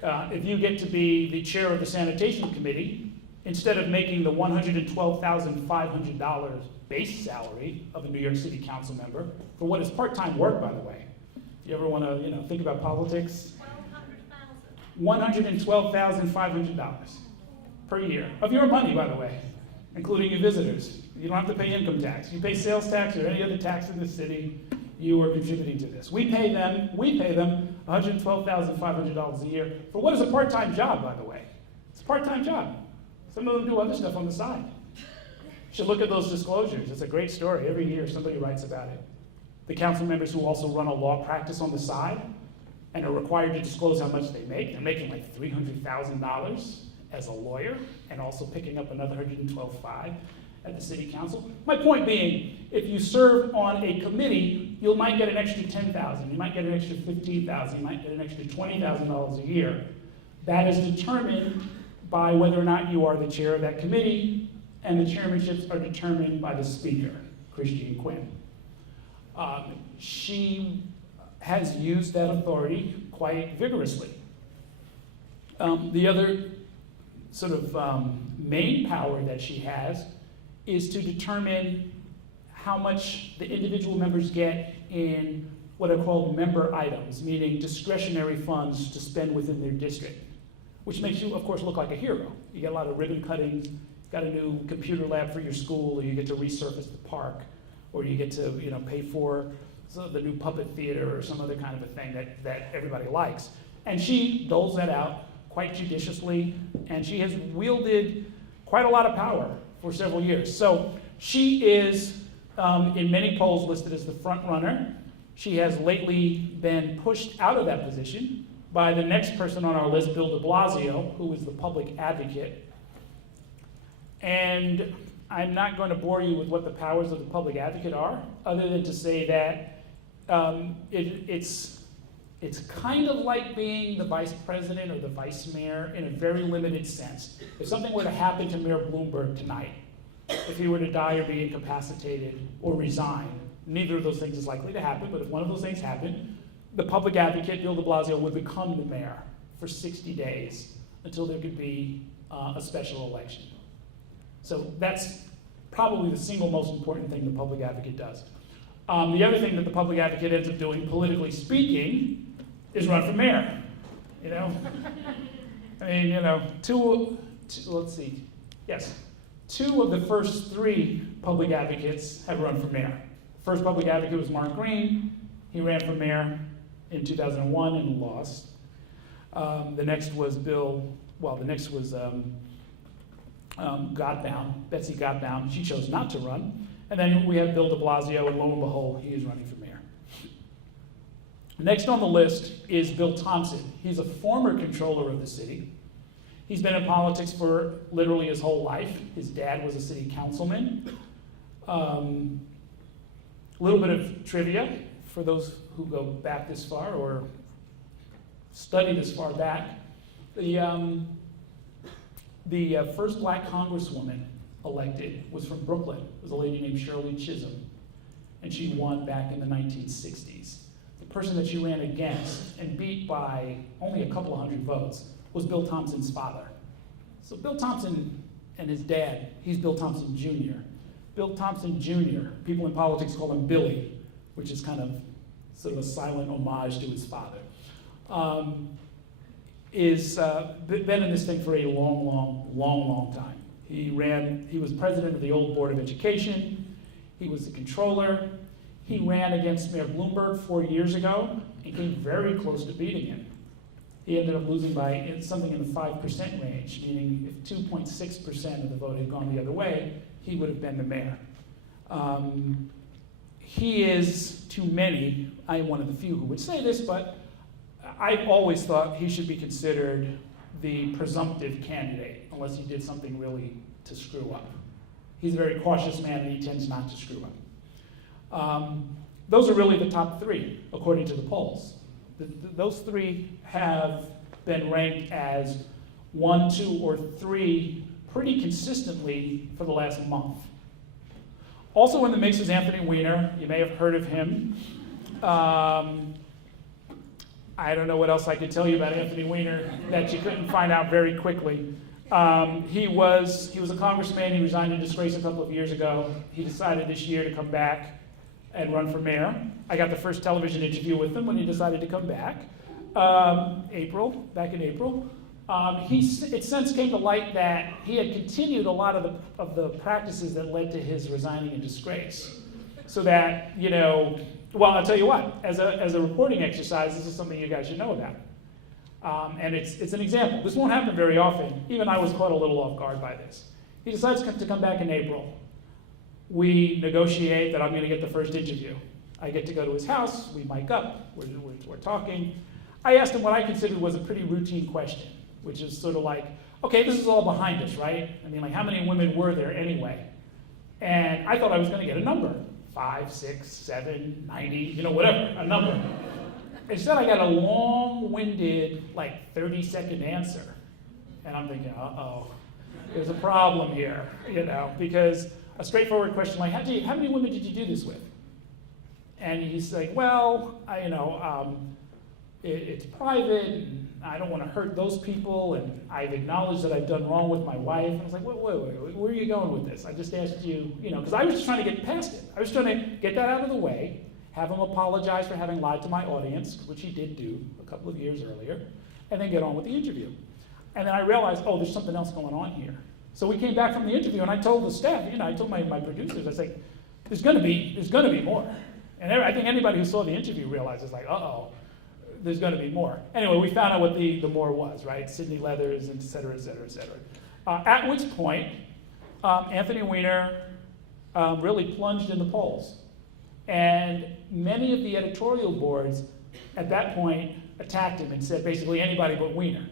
If you get to be the chair of the sanitation committee, instead of making the $112,500 base salary of a New York City council member, for what is part-time work, by the way. You ever want to, think about politics? $112,500 per year of your money, by the way, including your visitors. You don't have to pay income tax. You pay sales tax or any other tax in the city. You are contributing to this. We pay them $112,500 a year for what is a part-time job, by the way. It's a part-time job. Some of them do other stuff on the side. You should look at those disclosures. It's a great story. Every year somebody writes about it. The council members who also run a law practice on the side and are required to disclose how much they make. They're making like $300,000 as a lawyer and also picking up another $112,500 at the city council. My point being, if you serve on a committee, you might get an extra $10,000, you might get an extra $15,000, you might get an extra $20,000 a year. That is determined by whether or not you are the chair of that committee, and the chairmanships are determined by the speaker, Christine Quinn. She has used that authority quite vigorously. The other sort of main power that she has is to determine how much the individual members get in what are called member items, meaning discretionary funds to spend within their district, which makes you, of course, look like a hero. You get a lot of ribbon cuttings, got a new computer lab for your school, or you get to resurface the park, or you get to pay for the new puppet theater or some other kind of a thing that everybody likes. And she doles that out quite judiciously, and she has wielded quite a lot of power for several years. So she is, in many polls, listed as the front runner. She has lately been pushed out of that position by the next person on our list, Bill de Blasio, who is the public advocate. And I'm not going to bore you with what the powers of the public advocate are, other than to say that it's kind of like being the vice president or the vice mayor in a very limited sense. If something were to happen to Mayor Bloomberg tonight, if he were to die or be incapacitated or resign, neither of those things is likely to happen, but if one of those things happened, the public advocate, Bill de Blasio, would become the mayor for 60 days until there could be a special election. So that's probably the single most important thing the public advocate does. The other thing that the public advocate ends up doing, politically speaking, is run for mayor. I mean, two of the first three public advocates have run for mayor. First public advocate was Mark Green. He ran for mayor in 2001 and lost. The next was Betsy Gottbaum. She chose not to run. And then we have Bill de Blasio, and lo and behold, he is running for mayor. Next on the list is Bill Thompson. He's a former controller of the city. He's been in politics for literally his whole life. His dad was a city councilman. A little bit of trivia for those who go back this far or study this far back. The first black congresswoman elected was from Brooklyn. It was a lady named Shirley Chisholm, and she won back in the 1960s. The person that she ran against and beat by only a couple of hundred votes was Bill Thompson's father. So Bill Thompson and his dad, he's Bill Thompson Jr. Bill Thompson Jr., people in politics call him Billy, which is kind of sort of a silent homage to his father. Been in this thing for a long time. He was president of the old Board of Education. He was the controller. He ran against Mayor Bloomberg 4 years ago and came very close to beating him. He ended up losing by something in the 5% range, meaning if 2.6% of the vote had gone the other way, he would have been the mayor. He is, to many, I am one of the few who would say this, but I've always thought he should be considered the presumptive candidate, unless he did something really to screw up. He's a very cautious man, and he tends not to screw up. Those are really the top three, according to the polls. Those three have been ranked as 1, 2, or 3 pretty consistently for the last month. Also in the mix is Anthony Weiner. You may have heard of him. I don't know what else I could tell you about Anthony Weiner that you couldn't find out very quickly. He was a congressman. He resigned in disgrace a couple of years ago. He decided this year to come back and run for mayor. I got the first television interview with him when he decided to come back, back in April. It since came to light that he had continued a lot of the practices that led to his resigning in disgrace. So that, well, I'll tell you what, as a reporting exercise, this is something you guys should know about. And it's an example. This won't happen very often. Even I was caught a little off guard by this. He decides to come back in April. We negotiate that I'm going to get the first interview. I get to go to his house, we mic up, we're talking. I asked him what I considered was a pretty routine question, which is sort of like, okay, this is all behind us, right? I mean, like, how many women were there anyway? And I thought I was going to get a number, 5, 6, 7, 90, whatever, a number. Instead, I got a long-winded, 30-second answer. And I'm thinking, uh-oh, there's a problem here, because a straightforward question like, how many women did you do this with? And he's like, well, it's private, and I don't want to hurt those people, and I've acknowledged that I've done wrong with my wife. And I was like, wait, where are you going with this? I just asked you, because I was just trying to get past it. I was trying to get that out of the way have him apologize for having lied to my audience, which he did do a couple of years earlier, and then get on with the interview. And then I realized, oh, there's something else going on here. So we came back from the interview, and I told the staff, I told my producers, I was like, there's gonna be more. And I think anybody who saw the interview realizes, like, uh-oh, there's gonna be more. Anyway, we found out what the more was, right? Sydney Leathers, and et cetera, et cetera, et cetera. At which point, Anthony Weiner really plunged in the polls. And many of the editorial boards at that point attacked him and said basically anybody but Weiner,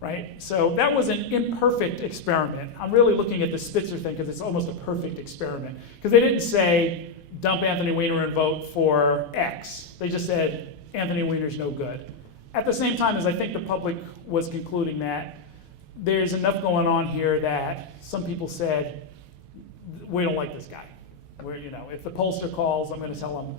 right? So that was an imperfect experiment. I'm really looking at the Spitzer thing because it's almost a perfect experiment. Because they didn't say dump Anthony Weiner and vote for X. They just said Anthony Weiner's no good. At the same time as I think the public was concluding that there's enough going on here that some people said, we don't like this guy. If the pollster calls, I'm going to tell him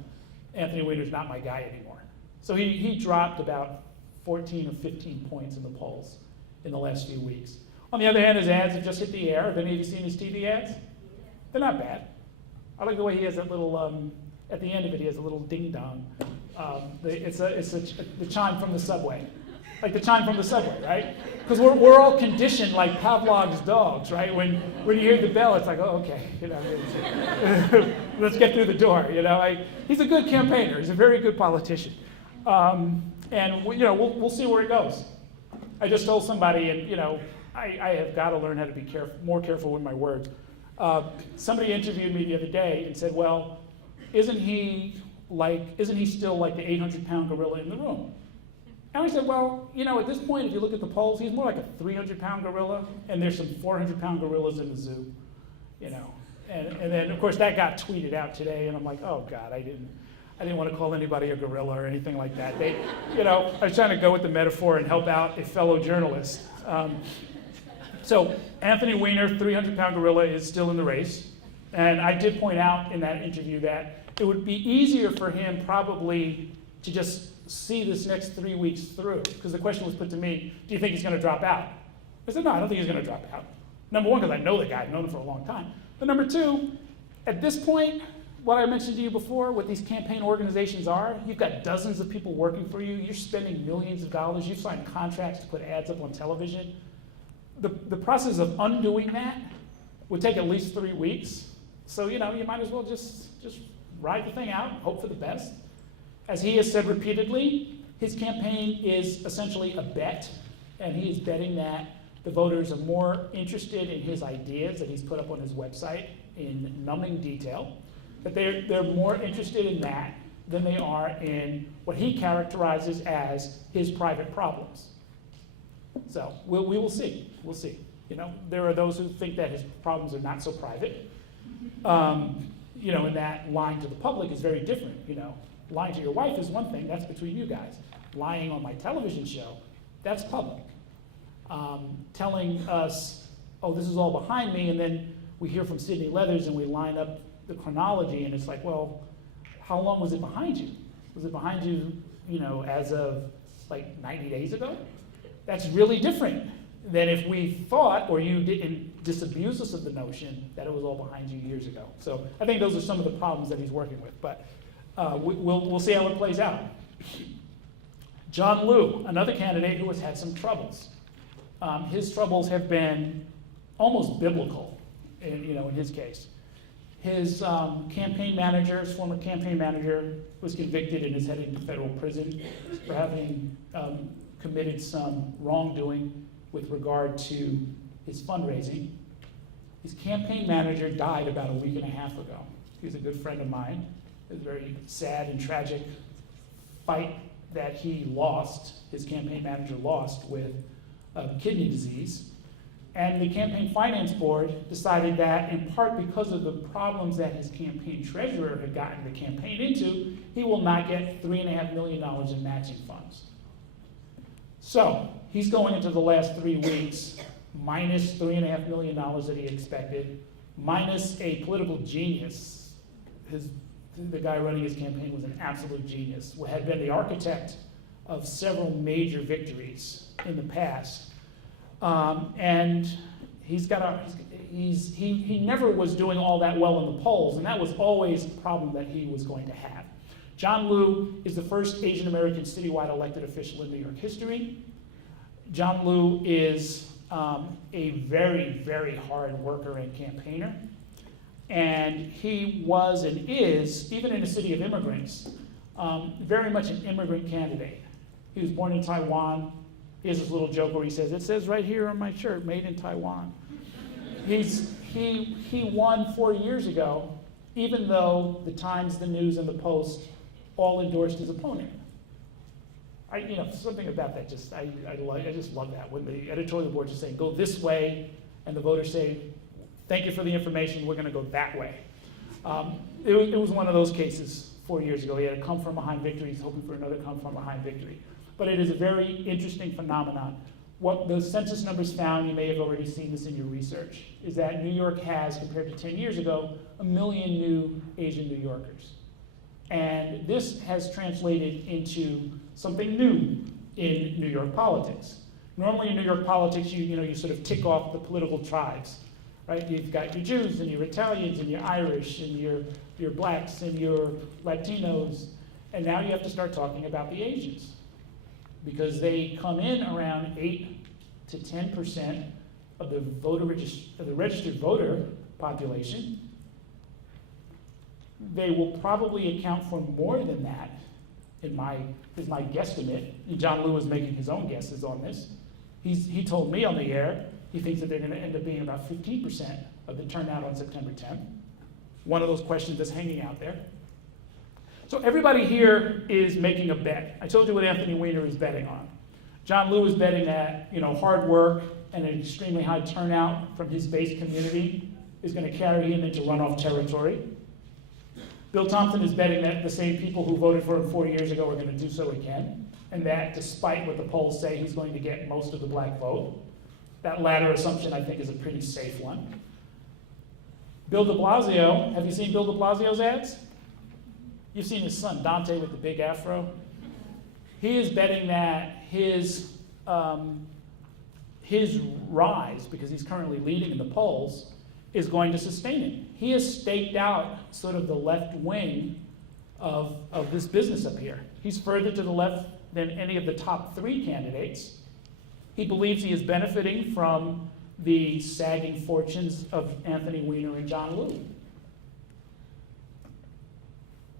Anthony Weiner's not my guy anymore. So he dropped about 14 or 15 points in the polls in the last few weeks. On the other hand, his ads have just hit the air. Have any of you seen his TV ads? They're not bad. I like the way he has that little, at the end of it, he has a little ding-dong. It's the chime from the subway. Like the chime from the subway, right? Because we're all conditioned like Pavlov's dogs, right? When you hear the bell, it's like, oh, okay, let's get through the door. He's a good campaigner. He's a very good politician, and we'll see where it goes. I just told somebody, and I have got to learn how to be more careful with my words. Somebody interviewed me the other day and said, well, isn't he still like the 800-pound gorilla in the room? And I said, well, at this point, if you look at the polls, he's more like a 300-pound gorilla, and there's some 400-pound gorillas in the zoo, And then, of course, that got tweeted out today, and I'm like, oh, God, I didn't want to call anybody a gorilla or anything like that. I was trying to go with the metaphor and help out a fellow journalist. So Anthony Weiner, 300-pound gorilla, is still in the race. And I did point out in that interview that it would be easier for him probably to just see this next 3 weeks through. Because the question was put to me, do you think he's going to drop out? I said, no, I don't think he's going to drop out. Number one, because I know the guy, I've known him for a long time. But number two, at this point, what I mentioned to you before, what these campaign organizations are, you've got dozens of people working for you, you're spending millions of dollars, you've signed contracts to put ads up on television. The process of undoing that would take at least 3 weeks. So, you might as well just ride the thing out, hope for the best. As he has said repeatedly, his campaign is essentially a bet, and he is betting that the voters are more interested in his ideas that he's put up on his website in numbing detail, that they're more interested in that than they are in what he characterizes as his private problems. So we will see. We'll see. There are those who think that his problems are not so private. And that lying to the public is very different. Lying to your wife is one thing, that's between you guys. Lying on my television show, that's public. Telling us, oh, this is all behind me, and then we hear from Sydney Leathers and we line up the chronology, and it's like, well, how long was it behind you? Was it behind you, as of like 90 days ago? That's really different than if we thought, or you didn't disabuse us of the notion that it was all behind you years ago. So I think those are some of the problems that he's working with, but we'll see how it plays out. John Liu, another candidate who has had some troubles. His troubles have been almost biblical, in his case. His campaign manager, his former campaign manager, was convicted and is heading to federal prison for having committed some wrongdoing with regard to his fundraising. His campaign manager died about a week and a half ago. He was a good friend of mine. It was a very sad and tragic fight that he lost, his campaign manager lost with kidney disease. And the campaign finance board decided that, in part because of the problems that his campaign treasurer had gotten the campaign into, he will not get $3.5 million in matching funds. So he's going into the last 3 weeks minus $3.5 million that he expected, minus a political genius. The guy running his campaign was an absolute genius, had been the architect of several major victories in the past. And he never was doing all that well in the polls, and that was always a problem that he was going to have. John Liu is the first Asian American citywide elected official in New York history. John Liu is a very, very hard worker and campaigner. And he was and is, even in a city of immigrants, very much an immigrant candidate. He was born in Taiwan. He has this little joke where he says, "It says right here on my shirt, made in Taiwan." He won 4 years ago, even though the Times, the News, and the Post all endorsed his opponent. Something about that I just love that. When the editorial board is saying, go this way, and the voters say, thank you for the information, we're going to go that way. It was one of those cases 4 years ago. He had a come-from-behind victory. He's hoping for another come-from-behind victory. But it is a very interesting phenomenon. What the census numbers found, you may have already seen this in your research, is that New York has, compared to 10 years ago, 1 million new Asian New Yorkers. And this has translated into something new in New York politics. Normally in New York politics, you sort of tick off the political tribes, right? You've got your Jews and your Italians and your Irish and your blacks and your Latinos, and now you have to start talking about the Asians, because they come in around 8 to 10% of the registered voter population. They will probably account for more than that, is my guesstimate. And John Liu is making his own guesses on this. He told me on the air he thinks that they're going to end up being about 15% of the turnout on September 10th. One of those questions that's hanging out there. So everybody here is making a bet. I told you what Anthony Weiner is betting on. John Liu is betting that hard work and an extremely high turnout from his base community is going to carry him into runoff territory. Bill Thompson is betting that the same people who voted for him 4 years ago are going to do so again, and that despite what the polls say, he's going to get most of the black vote. That latter assumption, I think, is a pretty safe one. Bill de Blasio, have you seen Bill de Blasio's ads? You've seen his son, Dante, with the big afro. He is betting that his rise, because he's currently leading in the polls, is going to sustain it. He has staked out sort of the left wing of this business up here. He's further to the left than any of the top 3 candidates. He believes he is benefiting from the sagging fortunes of Anthony Weiner and John Liu.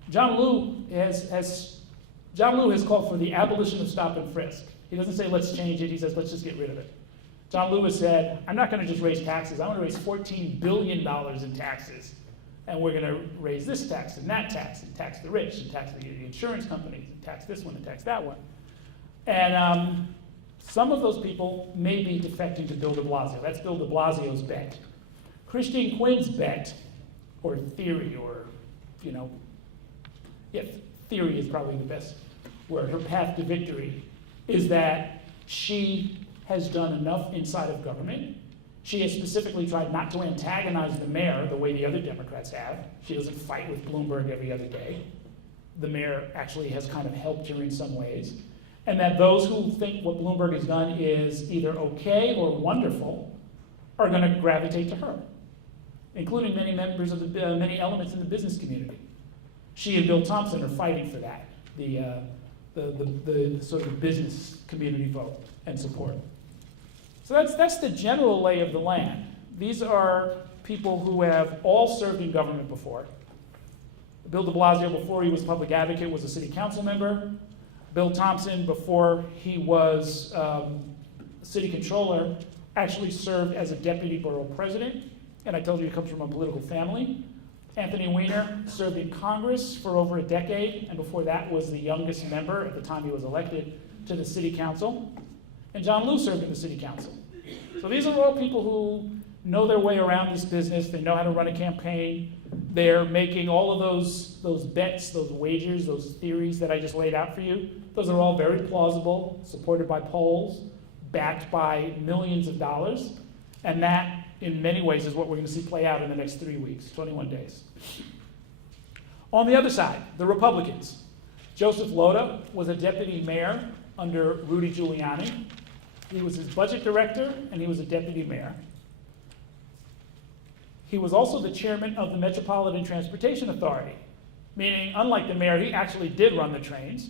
John Liu has called for the abolition of stop and frisk. He doesn't say let's change it, he says let's just get rid of it. John Liu has said, I'm not going to just raise taxes, I want to raise $14 billion in taxes. And we're going to raise this tax and that tax, and tax the rich, and tax the insurance companies, and tax this one, and tax that one. And some of those people may be defecting to Bill de Blasio. That's Bill de Blasio's bet. Christine Quinn's bet, or theory, or, theory is probably the best word, her path to victory, is that she has done enough inside of government. She has specifically tried not to antagonize the mayor the way the other Democrats have. She doesn't fight with Bloomberg every other day. The mayor actually has kind of helped her in some ways. And that those who think what Bloomberg has done is either okay or wonderful are going to gravitate to her, including many members of many elements in the business community. She and Bill Thompson are fighting for that, the sort of business community vote and support. So that's the general lay of the land. These are people who have all served in government before. Bill de Blasio, before he was public advocate, was a city council member. Bill Thompson, before he was city controller, actually served as a deputy borough president. And I told you he comes from a political family. Anthony Weiner served in Congress for over a decade, and before that was the youngest member at the time he was elected to the city council. And John Liu served in the city council. So these are all people who know their way around this business. They know how to run a campaign. They're making all of those bets, those wagers, those theories that I just laid out for you. Those are all very plausible, supported by polls, backed by millions of dollars. And that, in many ways, is what we're going to see play out in the next 3 weeks, 21 days. On the other side, the Republicans. Joseph Lota was a deputy mayor under Rudy Giuliani. He was his budget director, and he was a deputy mayor. He was also the chairman of the Metropolitan Transportation Authority, meaning, unlike the mayor, he actually did run the trains,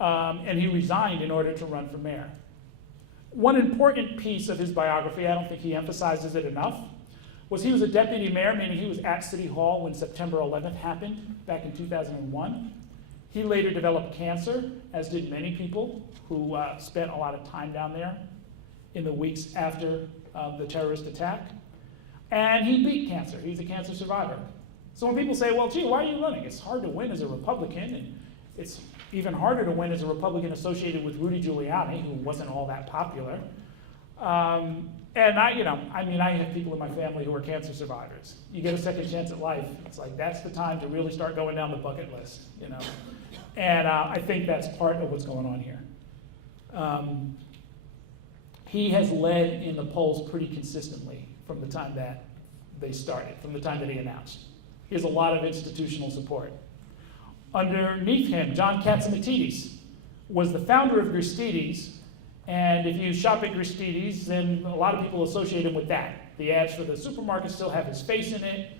and he resigned in order to run for mayor. One important piece of his biography, I don't think he emphasizes it enough, was he was a deputy mayor, meaning he was at City Hall when September 11th happened back in 2001. He later developed cancer, as did many people who spent a lot of time down there in the weeks after the terrorist attack. And he beat cancer. He's a cancer survivor. So when people say, well, gee, why are you running? It's hard to win as a Republican, and it's even harder to win as a Republican associated with Rudy Giuliani, who wasn't all that popular. And I have people in my family who are cancer survivors. You get a second chance at life. It's like, that's the time to really start going down the bucket list, And I think that's part of what's going on here. He has led in the polls pretty consistently from the time that they started, from the time that he announced. He has a lot of institutional support. Underneath him, John Catsimatidis was the founder of Gristedes, and if you shop at Gristedes, then a lot of people associate him with that. The ads for the supermarket still have his face in it,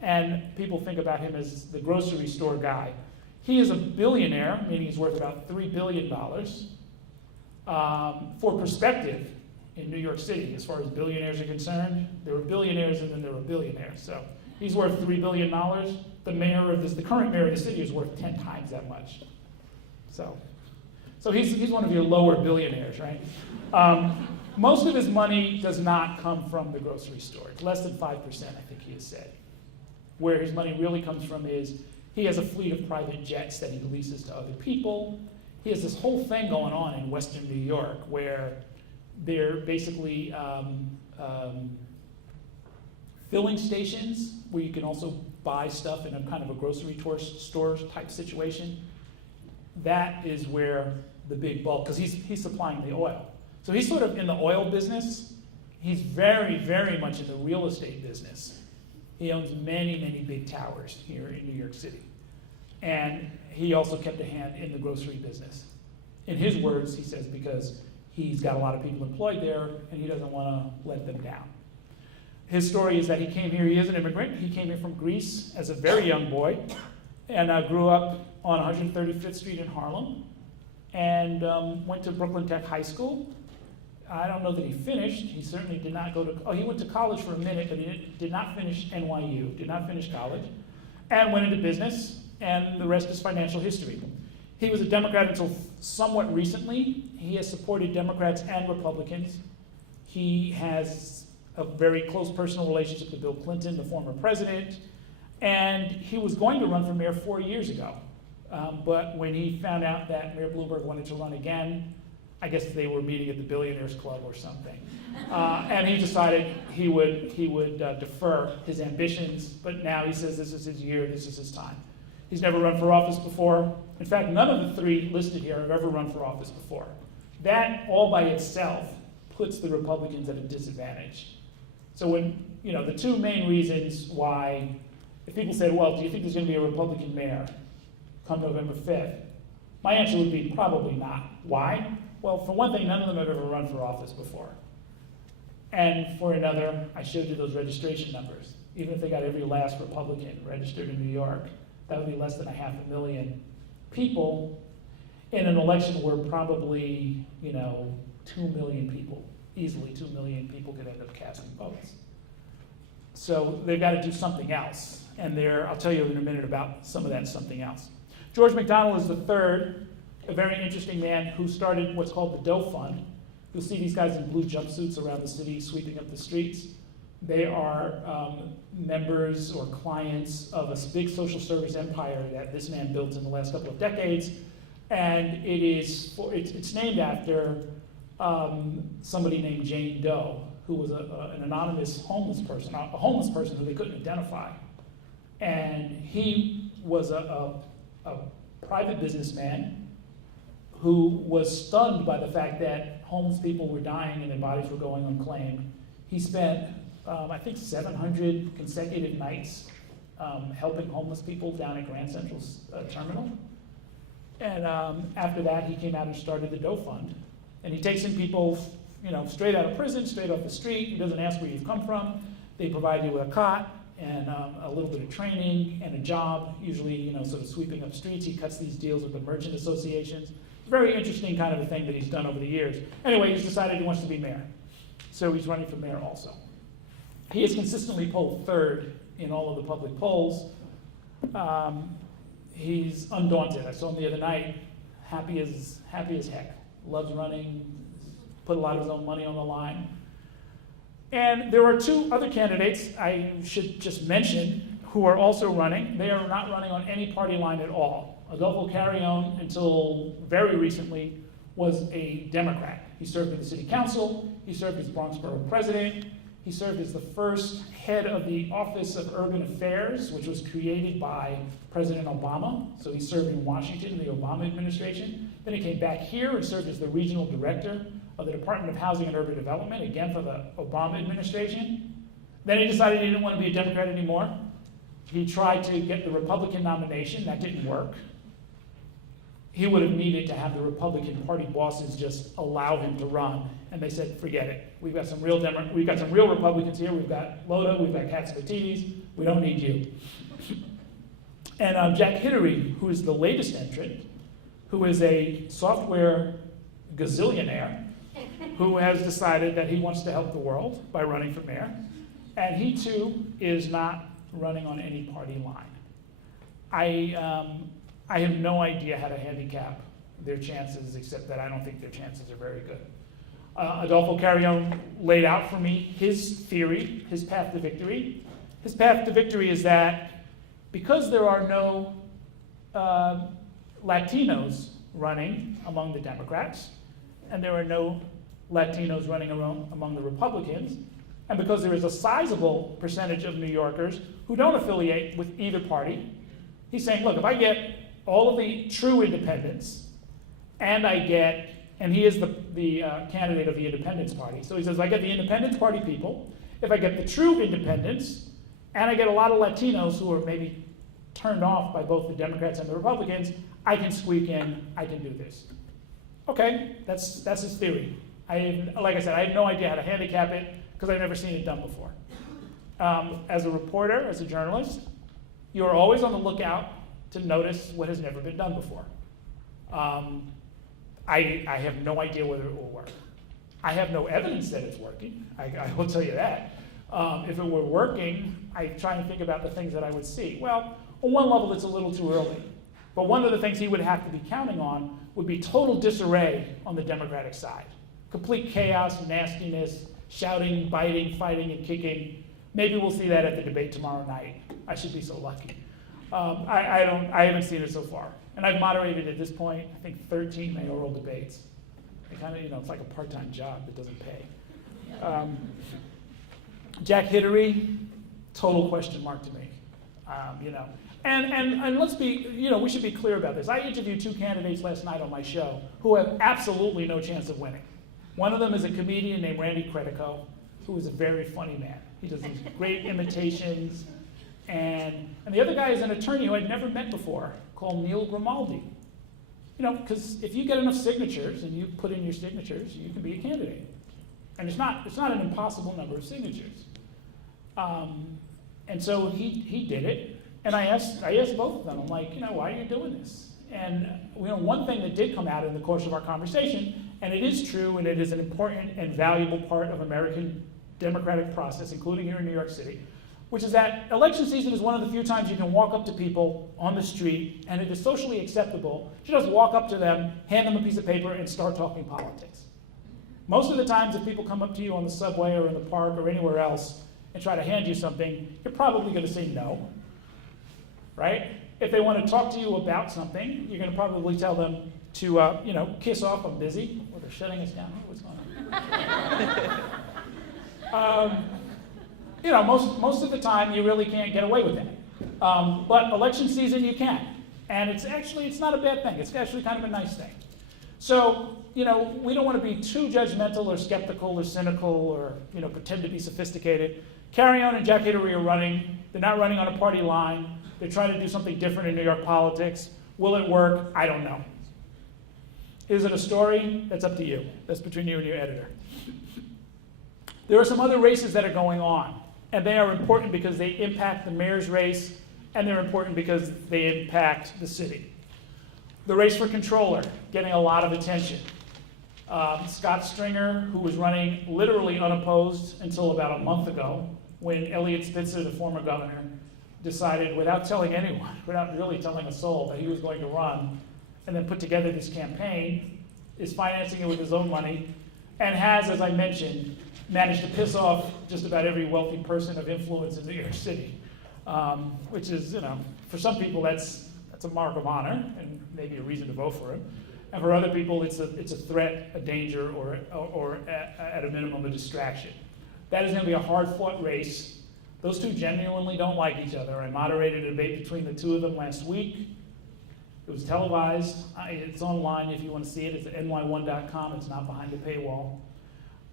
and people think about him as the grocery store guy. He is a billionaire, meaning he's worth about $3 billion. For perspective, in New York City, as far as billionaires are concerned, there were billionaires and then there were billionaires. So he's worth $3 billion. The current mayor of the city is worth 10 times that much. So he's one of your lower billionaires, right? Most of his money does not come from the grocery store. It's less than 5%, I think he has said. Where his money really comes from is he has a fleet of private jets that he leases to other people. He has this whole thing going on in Western New York where they're basically filling stations where you can also buy stuff in a kind of a grocery store type situation. That is where the big bulk, because he's supplying the oil. So he's sort of in the oil business. He's very, very much in the real estate business. He owns many, many big towers here in New York City. And he also kept a hand in the grocery business. In his words, he says, because he's got a lot of people employed there and he doesn't want to let them down. His story is that he came here, he is an immigrant, he came here from Greece as a very young boy and grew up on 135th Street in Harlem and went to Brooklyn Tech High School. I don't know that he finished. He certainly did not he went to college for a minute, but he did not finish NYU, did not finish college, and went into business, and the rest is financial history. He was a Democrat until somewhat recently. He has supported Democrats and Republicans. He has a very close personal relationship with Bill Clinton, the former president, and he was going to run for mayor 4 years ago. But when he found out that Mayor Bloomberg wanted to run again, I guess they were meeting at the Billionaires Club or something. And he decided he would defer his ambitions, but now he says this is his year, this is his time. He's never run for office before. In fact, none of the three listed here have ever run for office before. That all by itself puts the Republicans at a disadvantage. So when, the two main reasons why, if people said, well, do you think there's going to be a Republican mayor come November 5th? My answer would be probably not. Why? Well, for one thing, none of them have ever run for office before. And for another, I showed you those registration numbers. Even if they got every last Republican registered in New York, that would be less than 500,000 people in an election where probably, 2 million people, easily 2 million people could end up casting votes. So they've got to do something else. And I'll tell you in a minute about some of that something else. George McDonnell is the third, a very interesting man who started what's called the Doe Fund. You'll see these guys in blue jumpsuits around the city sweeping up the streets. They are members or clients of a big social service empire that this man built in the last couple of decades. And it's named after somebody named Jane Doe, who was an anonymous homeless person, a homeless person who they couldn't identify. And he was a private businessman who was stunned by the fact that homeless people were dying and their bodies were going unclaimed. He spent, I think, 700 consecutive nights helping homeless people down at Grand Central's terminal. And after that, he came out and started the Doe Fund. And he takes in people, straight out of prison, straight off the street. He doesn't ask where you've come from. They provide you with a cot and a little bit of training and a job, usually, sort of sweeping up streets. He cuts these deals with the merchant associations. Very interesting kind of a thing that he's done over the years. Anyway, he's decided he wants to be mayor. So he's running for mayor also. He has consistently polled third in all of the public polls. He's undaunted. I saw him the other night, happy as heck. Loves running, put a lot of his own money on the line. And there are two other candidates I should just mention who are also running. They are not running on any party line at all. Adolfo Carrion, until very recently, was a Democrat. He served in the city council, he served as Bronx Borough president, he served as the first head of the Office of Urban Affairs, which was created by President Obama. So he served in Washington in the Obama administration. Then he came back here and served as the regional director of the Department of Housing and Urban Development, again for the Obama administration. Then he decided he didn't want to be a Democrat anymore. He tried to get the Republican nomination. That didn't work. He would have needed to have the Republican Party bosses just allow him to run. And they said, forget it. We've got some real Republicans here. We've got Loda, we've got Katsimatidis. We don't need you. And Jack Hidary, who is the latest entrant, who is a software gazillionaire, who has decided that he wants to help the world by running for mayor. And he too is not running on any party line. I have no idea how to handicap their chances, except that I don't think their chances are very good. Adolfo Carrion laid out for me his theory, his path to victory. His path to victory is that because there are no Latinos running among the Democrats, and there are no Latinos running among the Republicans, and because there is a sizable percentage of New Yorkers who don't affiliate with either party, he's saying, look, if I get all of the true independents, and he is the candidate of the Independence Party. So he says, if I get the Independence Party people, if I get the true independents, and I get a lot of Latinos who are maybe turned off by both the Democrats and the Republicans, I can squeak in, I can do this. Okay, that's his theory. Like I said, I have no idea how to handicap it, because I've never seen it done before. As a reporter, as a journalist, you're always on the lookout to notice what has never been done before. I have no idea whether it will work. I have no evidence that it's working, I will tell you that. If it were working, I try and think about the things that I would see. Well, on one level, it's a little too early. But one of the things he would have to be counting on would be total disarray on the Democratic side. Complete chaos, nastiness, shouting, biting, fighting, and kicking. Maybe we'll see that at the debate tomorrow night. I should be so lucky. I haven't seen it so far. And I've moderated at this point, I think 13 mayoral debates. It kind of, it's like a part-time job that doesn't pay. Jack Hidary, total question mark to me. And let's be, we should be clear about this. I interviewed two candidates last night on my show who have absolutely no chance of winning. One of them is a comedian named Randy Credico, who is a very funny man. He does these great imitations. And the other guy is an attorney who I'd never met before, called Neil Grimaldi. Because if you get enough signatures and you put in your signatures, you can be a candidate. And it's not an impossible number of signatures. And so he did it. And I asked both of them, I'm like, why are you doing this? And one thing that did come out in the course of our conversation, and it is true, and it is an important and valuable part of American democratic process, including here in New York City, which is that election season is one of the few times you can walk up to people on the street, and it is socially acceptable to just walk up to them, hand them a piece of paper, and start talking politics. Most of the times, if people come up to you on the subway or in the park or anywhere else and try to hand you something, you're probably going to say no, right? If they want to talk to you about something, you're going to probably tell them to, kiss off, I'm busy, or they're shutting us down. What's going on? Most of the time, you really can't get away with that. But election season, you can. And it's not a bad thing. It's actually kind of a nice thing. So, we don't want to be too judgmental or skeptical or cynical or, pretend to be sophisticated. Carrion and Jack Hidary are running. They're not running on a party line. They're trying to do something different in New York politics. Will it work? I don't know. Is it a story? That's up to you. That's between you and your editor. There are some other races that are going on. And they are important because they impact the mayor's race, and they're important because they impact the city. The race for controller, getting a lot of attention. Scott Stringer, who was running literally unopposed until about a month ago, when Elliot Spitzer, the former governor, decided, without telling anyone, without really telling a soul, that he was going to run, and then put together this campaign, is financing it with his own money, and has, as I mentioned, managed to piss off just about every wealthy person of influence in New York City, which is, for some people that's a mark of honor and maybe a reason to vote for him. And for other people, it's a threat, a danger, or at a minimum, a distraction. That is going to be a hard-fought race. Those two genuinely don't like each other. I moderated a debate between the two of them last week. It was televised. It's online if you want to see it. It's at ny1.com. It's not behind the paywall.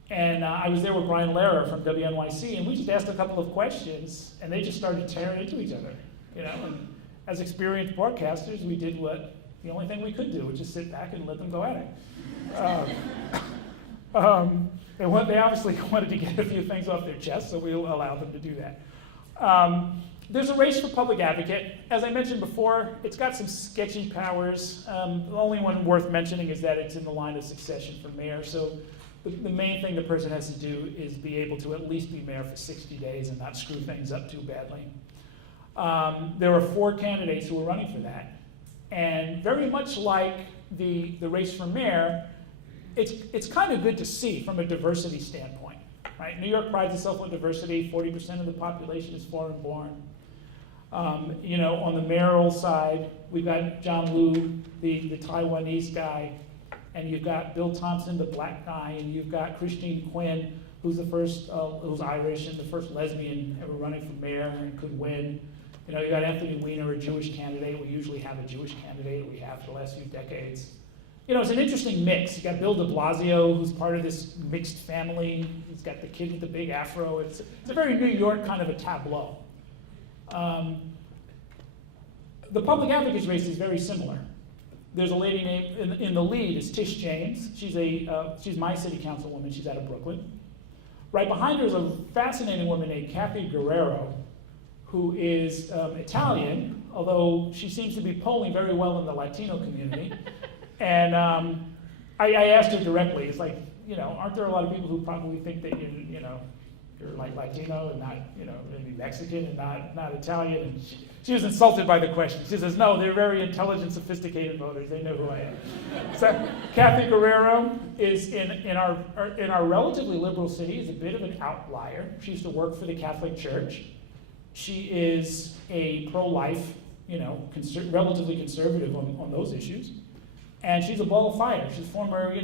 And I was there with Brian Lehrer from WNYC, and we just asked a couple of questions, and they just started tearing into each other. And as experienced broadcasters, we did what the only thing we could do, which is sit back and let them go at it. They obviously wanted to get a few things off their chest, so we allowed them to do that. There's a race for public advocate. As I mentioned before, it's got some sketchy powers. The only one worth mentioning is that it's in the line of succession for mayor. So the main thing the person has to do is be able to at least be mayor for 60 days and not screw things up too badly. There are 4 candidates who are running for that. And very much like the race for mayor, it's kind of good to see from a diversity standpoint, right? New York prides itself on diversity. 40% of the population is foreign-born. On the mayoral side, we've got John Liu, the Taiwanese guy, and you've got Bill Thompson, the black guy, and you've got Christine Quinn, who's the first, who's Irish and the first lesbian ever running for mayor and could win. You got Anthony Weiner, a Jewish candidate. We usually have a Jewish candidate. We have for the last few decades. It's an interesting mix. You got Bill de Blasio, who's part of this mixed family. He's got the kid with the big afro. It's a very New York kind of a tableau. The public advocates race is very similar. There's a lady named, in the lead is Tish James. She's my city councilwoman. She's out of Brooklyn. Right behind her is a fascinating woman named Kathy Guerrero, who is Italian, although she seems to be polling very well in the Latino community. And I asked her directly, it's like, aren't there a lot of people who probably think that you're like Latino and not, maybe Mexican and not Italian? And she was insulted by the question. She says, no, they're very intelligent, sophisticated voters. They know who I am. So Kathy Guerrero is in our relatively liberal city, is a bit of an outlier. She used to work for the Catholic Church. She is a pro-life, relatively conservative on those issues. And she's a ball of fire. She's former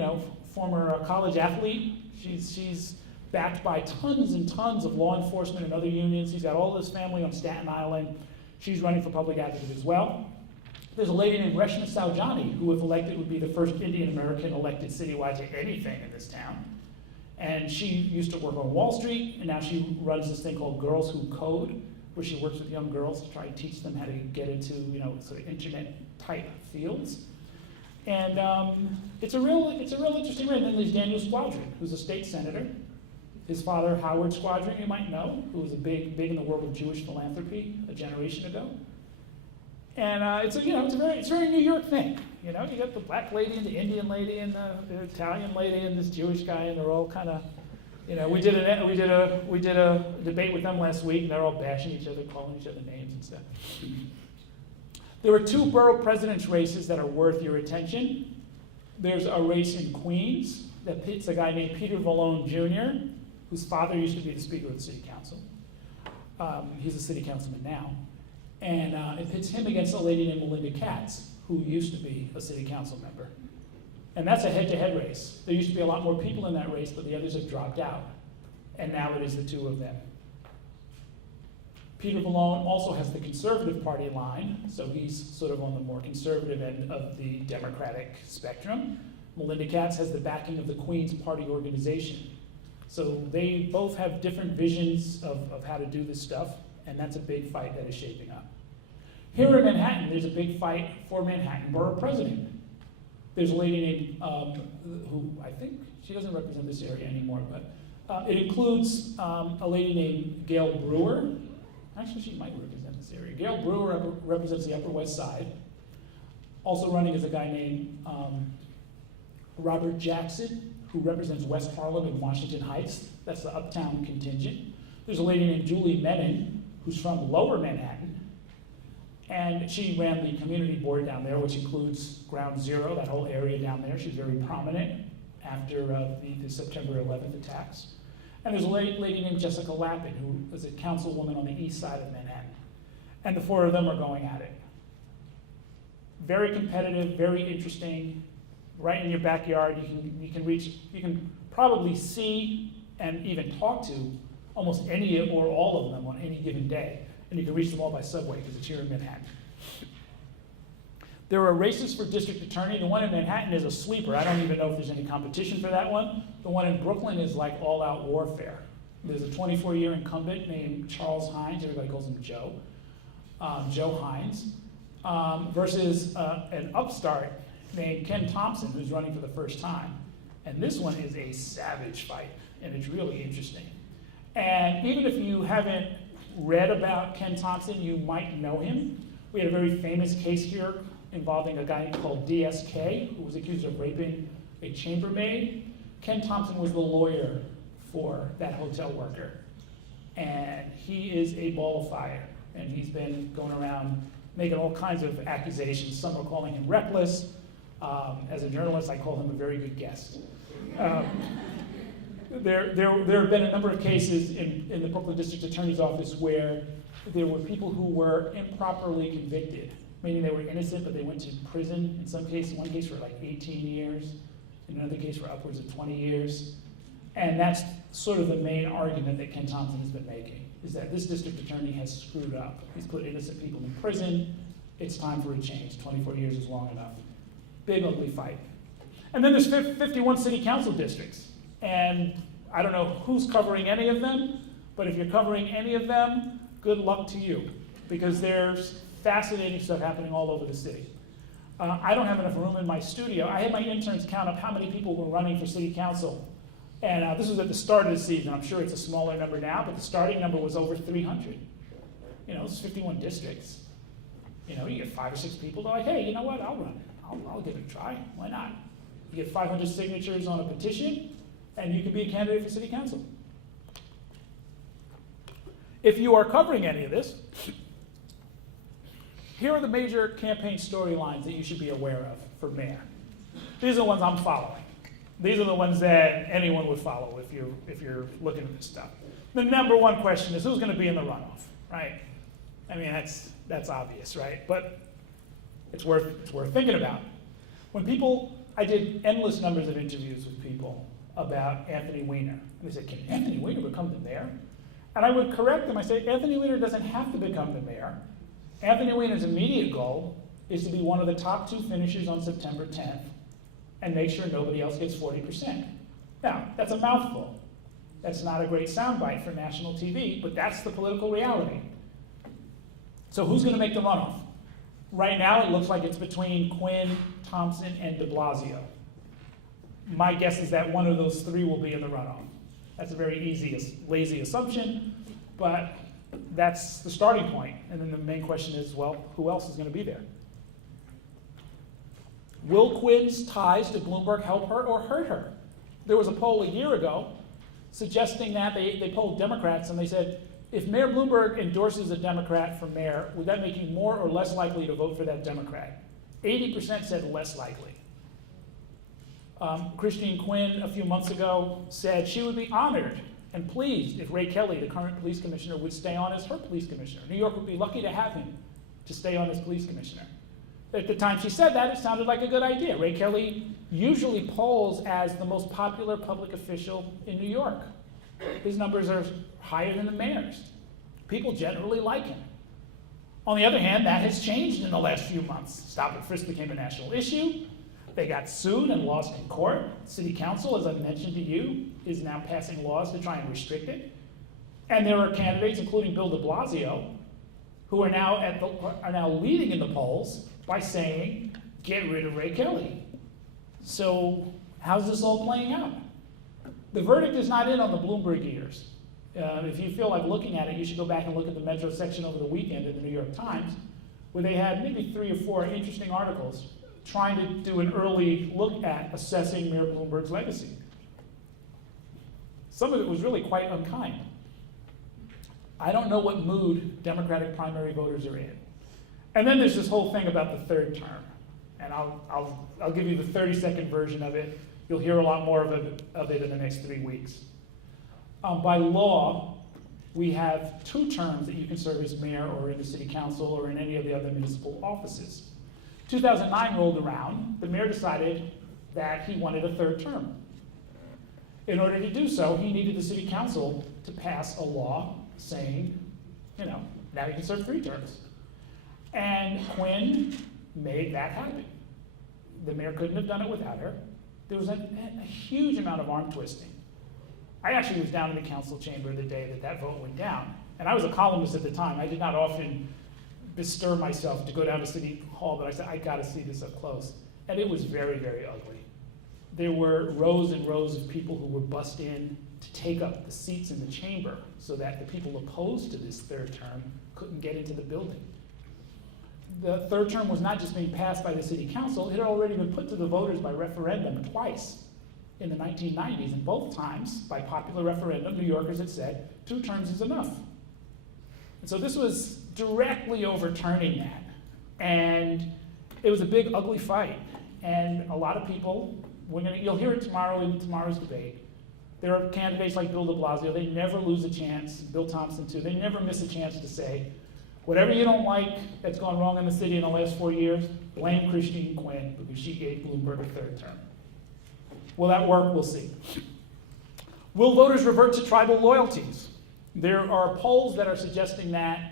college athlete. She's backed by tons and tons of law enforcement and other unions. She's got all this family on Staten Island. She's running for public advocate as well. There's a lady named Reshma Saujani, who, if elected, would be the first Indian American elected citywide to anything in this town. And she used to work on Wall Street, and now she runs this thing called Girls Who Code, where she works with young girls to try and teach them how to get into, sort of internet-type fields. And it's a real interesting race. And then there's Daniel Squadron, who's a state senator. His father, Howard Squadron, you might know, who was big in the world of Jewish philanthropy a generation ago. And it's a very New York thing. You got the black lady and the Indian lady and the Italian lady and this Jewish guy, and they're all kind of, we did a debate with them last week, and they're all bashing each other, calling each other names and stuff. There are 2 borough president's races that are worth your attention. There's a race in Queens that pits a guy named Peter Vallone Jr., whose father used to be the Speaker of the City Council. He's a city councilman now. And it pits him against a lady named Melinda Katz, who used to be a city council member. And that's a head-to-head race. There used to be a lot more people in that race, but the others have dropped out. And now it is the 2 of them. Peter Vallone also has the Conservative Party line, so he's sort of on the more conservative end of the Democratic spectrum. Melinda Katz has the backing of the Queens Party organization. So they both have different visions of how to do this stuff, and that's a big fight that is shaping up. Here in Manhattan, there's a big fight for Manhattan Borough President. There's a lady named, who I think, she doesn't represent this area anymore, but It includes a lady named Gail Brewer. Actually, she might represent this area. Gail Brewer represents the Upper West Side. Also running is a guy named Robert Jackson, who represents West Harlem and Washington Heights. That's the uptown contingent. There's a lady named Julie Menon, who's from Lower Manhattan, and she ran the community board down there, which includes Ground Zero, that whole area down there. She's very prominent after the September 11th attacks. And there's a lady named Jessica Lappin, who was a councilwoman on the east side of Manhattan. And the four of them are going at it. Very competitive, very interesting, right in your backyard. You can probably see and even talk to almost any or all of them on any given day. And you can reach them all by subway because it's here in Manhattan. There are races for district attorney. The one in Manhattan is a sleeper. I don't even know if there's any competition for that one. The one in Brooklyn is like all-out warfare. There's a 24-year incumbent named Charles Hines. Everybody calls him Joe. Joe Hines. Versus an upstart named Ken Thompson, who's running for the first time. And this one is a savage fight, and it's really interesting. And even if you haven't read about Ken Thompson, you might know him. We had a very famous case here involving a guy called DSK, who was accused of raping a chambermaid. Ken Thompson was the lawyer for that hotel worker. And he is a ball of fire. And he's been going around making all kinds of accusations. Some are calling him reckless. As a journalist, I call him a very good guest. There have been a number of cases in the Brooklyn District Attorney's Office where there were people who were improperly convicted, meaning they were innocent, but they went to prison. In some cases, one case for like 18 years, in another case for upwards of 20 years. And that's sort of the main argument that Ken Thompson has been making, is that this district attorney has screwed up. He's put innocent people in prison. It's time for a change. 24 years is long enough. Big, ugly fight. And then there's 51 city council districts. And I don't know who's covering any of them, but if you're covering any of them, good luck to you, because there's fascinating stuff happening all over the city. I don't have enough room in my studio. I had my interns count up how many people were running for city council. And this was at the start of the season. I'm sure it's a smaller number now, but the starting number was over 300. You know, it's 51 districts. You know, you get 5 or 6 people, they're like, hey, you know what, I'll run. I'll give it a try. Why not? You get 500 signatures on a petition, and you can be a candidate for city council. If you are covering any of this, here are the major campaign storylines that you should be aware of for mayor. These are the ones I'm following. These are the ones that anyone would follow if you're looking at this stuff. The number one question is who's going to be in the runoff, right? I mean, that's obvious, right? But it's worth thinking about. I did endless numbers of interviews with people about Anthony Weiner. And they said, can Anthony Weiner become the mayor? And I would correct them. I say, Anthony Weiner doesn't have to become the mayor. Anthony Weiner's immediate goal is to be one of the top 2 finishers on September 10th and make sure nobody else gets 40%. Now, that's a mouthful. That's not a great soundbite for national TV, but that's the political reality. So who's going to make the runoff? Right now, it looks like it's between Quinn, Thompson, and de Blasio. My guess is that one of those 3 will be in the runoff. That's a very easy, lazy assumption, but that's the starting point. And then the main question is, well, who else is going to be there? Will Quinn's ties to Bloomberg help her or hurt her? There was a poll a year ago suggesting that they polled Democrats and they said, if Mayor Bloomberg endorses a Democrat for mayor, would that make you more or less likely to vote for that Democrat? 80% said less likely. Christine Quinn, a few months ago, said she would be honored and pleased if Ray Kelly, the current police commissioner, would stay on as her police commissioner. New York would be lucky to have him to stay on as police commissioner. At the time she said that, it sounded like a good idea. Ray Kelly usually polls as the most popular public official in New York. His numbers are higher than the mayor's. People generally like him. On the other hand, that has changed in the last few months. Stop and frisk became a national issue. They got sued and lost in court. City Council, as I mentioned to you, is now passing laws to try and restrict it. And there are candidates, including Bill de Blasio, who are now leading in the polls by saying, get rid of Ray Kelly. So how's this all playing out? The verdict is not in on the Bloomberg years. If you feel like looking at it, you should go back and look at the Metro section over the weekend in the New York Times, where they had maybe 3 or 4 interesting articles trying to do an early look at assessing Mayor Bloomberg's legacy. Some of it was really quite unkind. I don't know what mood Democratic primary voters are in. And then there's this whole thing about the third term. And I'll give you the 30-second version of it. You'll hear a lot more of it in the next 3 weeks. By law, we have 2 terms that you can serve as mayor or in the city council or in any of the other municipal offices. 2009 rolled around, the mayor decided that he wanted a 3rd term. In order to do so, he needed the city council to pass a law saying, now you can serve 3 terms. And Quinn made that happen. The mayor couldn't have done it without her. There was a huge amount of arm twisting. I actually was down in the council chamber the day that vote went down. And I was a columnist at the time. I did not often bestir myself to go down to City Hall, but I said, I gotta see this up close. And it was very, very ugly. There were rows and rows of people who were bussed in to take up the seats in the chamber so that the people opposed to this 3rd term couldn't get into the building. The 3rd term was not just being passed by the city council, it had already been put to the voters by referendum twice in the 1990s, and both times, by popular referendum, New Yorkers had said 2 terms is enough. And so this was directly overturning that. And it was a big, ugly fight. And a lot of people, you'll hear it tomorrow in tomorrow's debate. There are candidates like Bill de Blasio, they never lose a chance, Bill Thompson too, they never miss a chance to say, whatever you don't like that's gone wrong in the city in the last 4 years, blame Christine Quinn because she gave Bloomberg a 3rd term. Will that work? We'll see. Will voters revert to tribal loyalties? There are polls that are suggesting that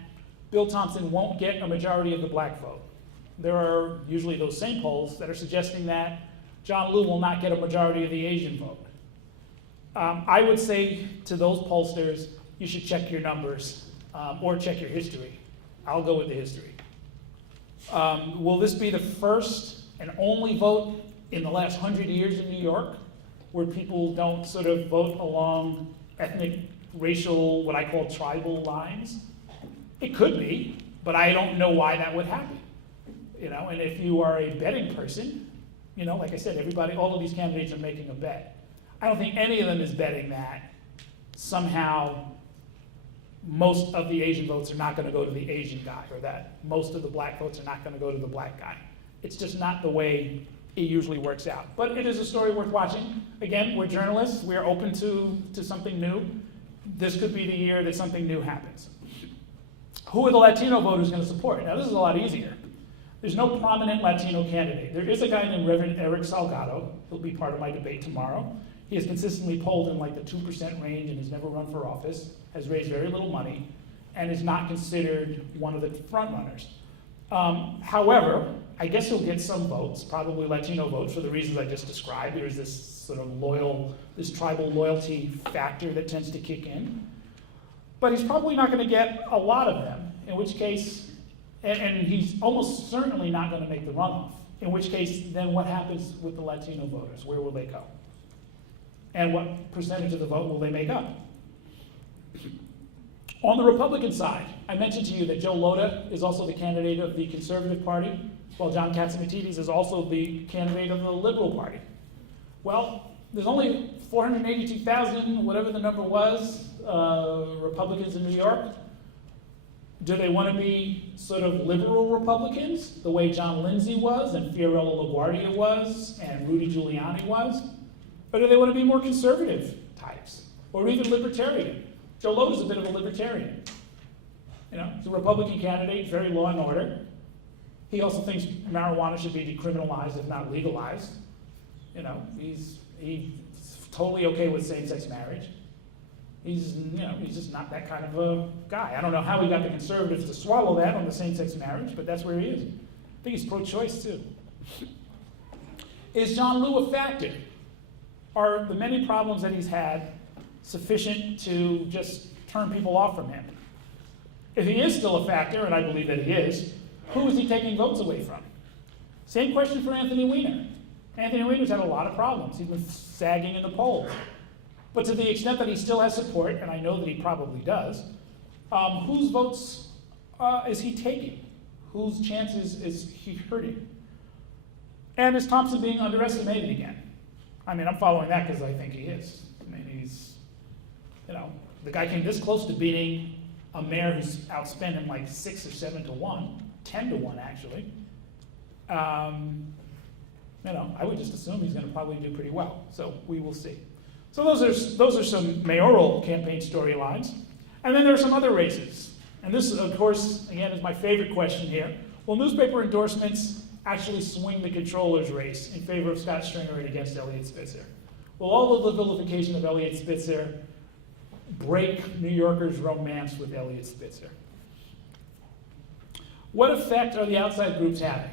Bill Thompson won't get a majority of the black vote. There are usually those same polls that are suggesting that John Liu will not get a majority of the Asian vote. I would say to those pollsters, you should check your numbers or check your history. I'll go with the history. Will this be the first and only vote in the last 100 years in New York where people don't sort of vote along ethnic, racial, what I call tribal lines? It could be, but I don't know why that would happen. And if you are a betting person, like I said, all of these candidates are making a bet. I don't think any of them is betting that somehow most of the Asian votes are not going to go to the Asian guy, or that most of the black votes are not going to go to the black guy. It's just not the way it usually works out. But it is a story worth watching. Again, we're journalists. We're open to something new. This could be the year that something new happens. Who are the Latino voters going to support? Now, this is a lot easier. There's no prominent Latino candidate. There is a guy named Reverend Eric Salgado. He'll be part of my debate tomorrow. He has consistently polled in like the 2% range and has never run for office, has raised very little money, and is not considered one of the front runners. However, I guess he'll get some votes, probably Latino votes for the reasons I just described. There's this sort of this tribal loyalty factor that tends to kick in. But he's probably not going to get a lot of them, in which case, and he's almost certainly not going to make the runoff, in which case, then what happens with the Latino voters? Where will they go? And what percentage of the vote will they make up? On the Republican side, I mentioned to you that Joe Lhota is also the candidate of the Conservative Party, while John Catsimatidis is also the candidate of the Liberal Party. Well, there's only 482,000, whatever the number was, Republicans in New York. Do they want to be sort of liberal Republicans, the way John Lindsay was, and Fiorello LaGuardia was, and Rudy Giuliani was? Or do they want to be more conservative types, or even libertarian? Joe Lhota is a bit of a libertarian. He's a Republican candidate, very law and order. He also thinks marijuana should be decriminalized, if not legalized. He's totally okay with same-sex marriage. He's just not that kind of a guy. I don't know how he got the conservatives to swallow that on the same-sex marriage, but that's where he is. I think he's pro-choice too. Is John Liu a factor? Are the many problems that he's had sufficient to just turn people off from him? If he is still a factor, and I believe that he is, who is he taking votes away from? Same question for Anthony Weiner. Anthony Weiner's had a lot of problems. He's been sagging in the polls. But to the extent that he still has support, and I know that he probably does, whose votes is he taking? Whose chances is he hurting? And is Thompson being underestimated again? I mean, I'm following that because I think he is. I mean, he's, the guy came this close to beating a mayor who's outspent him like 6 or 7 to 1, 10 to 1 actually. I would just assume he's going to probably do pretty well. So we will see. So those are some mayoral campaign storylines. And then there are some other races. And this, of course, again, is my favorite question here. Will newspaper endorsements actually swing the controller's race in favor of Scott Stringer and against Eliot Spitzer? Will all of the vilification of Eliot Spitzer break New Yorkers' romance with Eliot Spitzer? What effect are the outside groups having?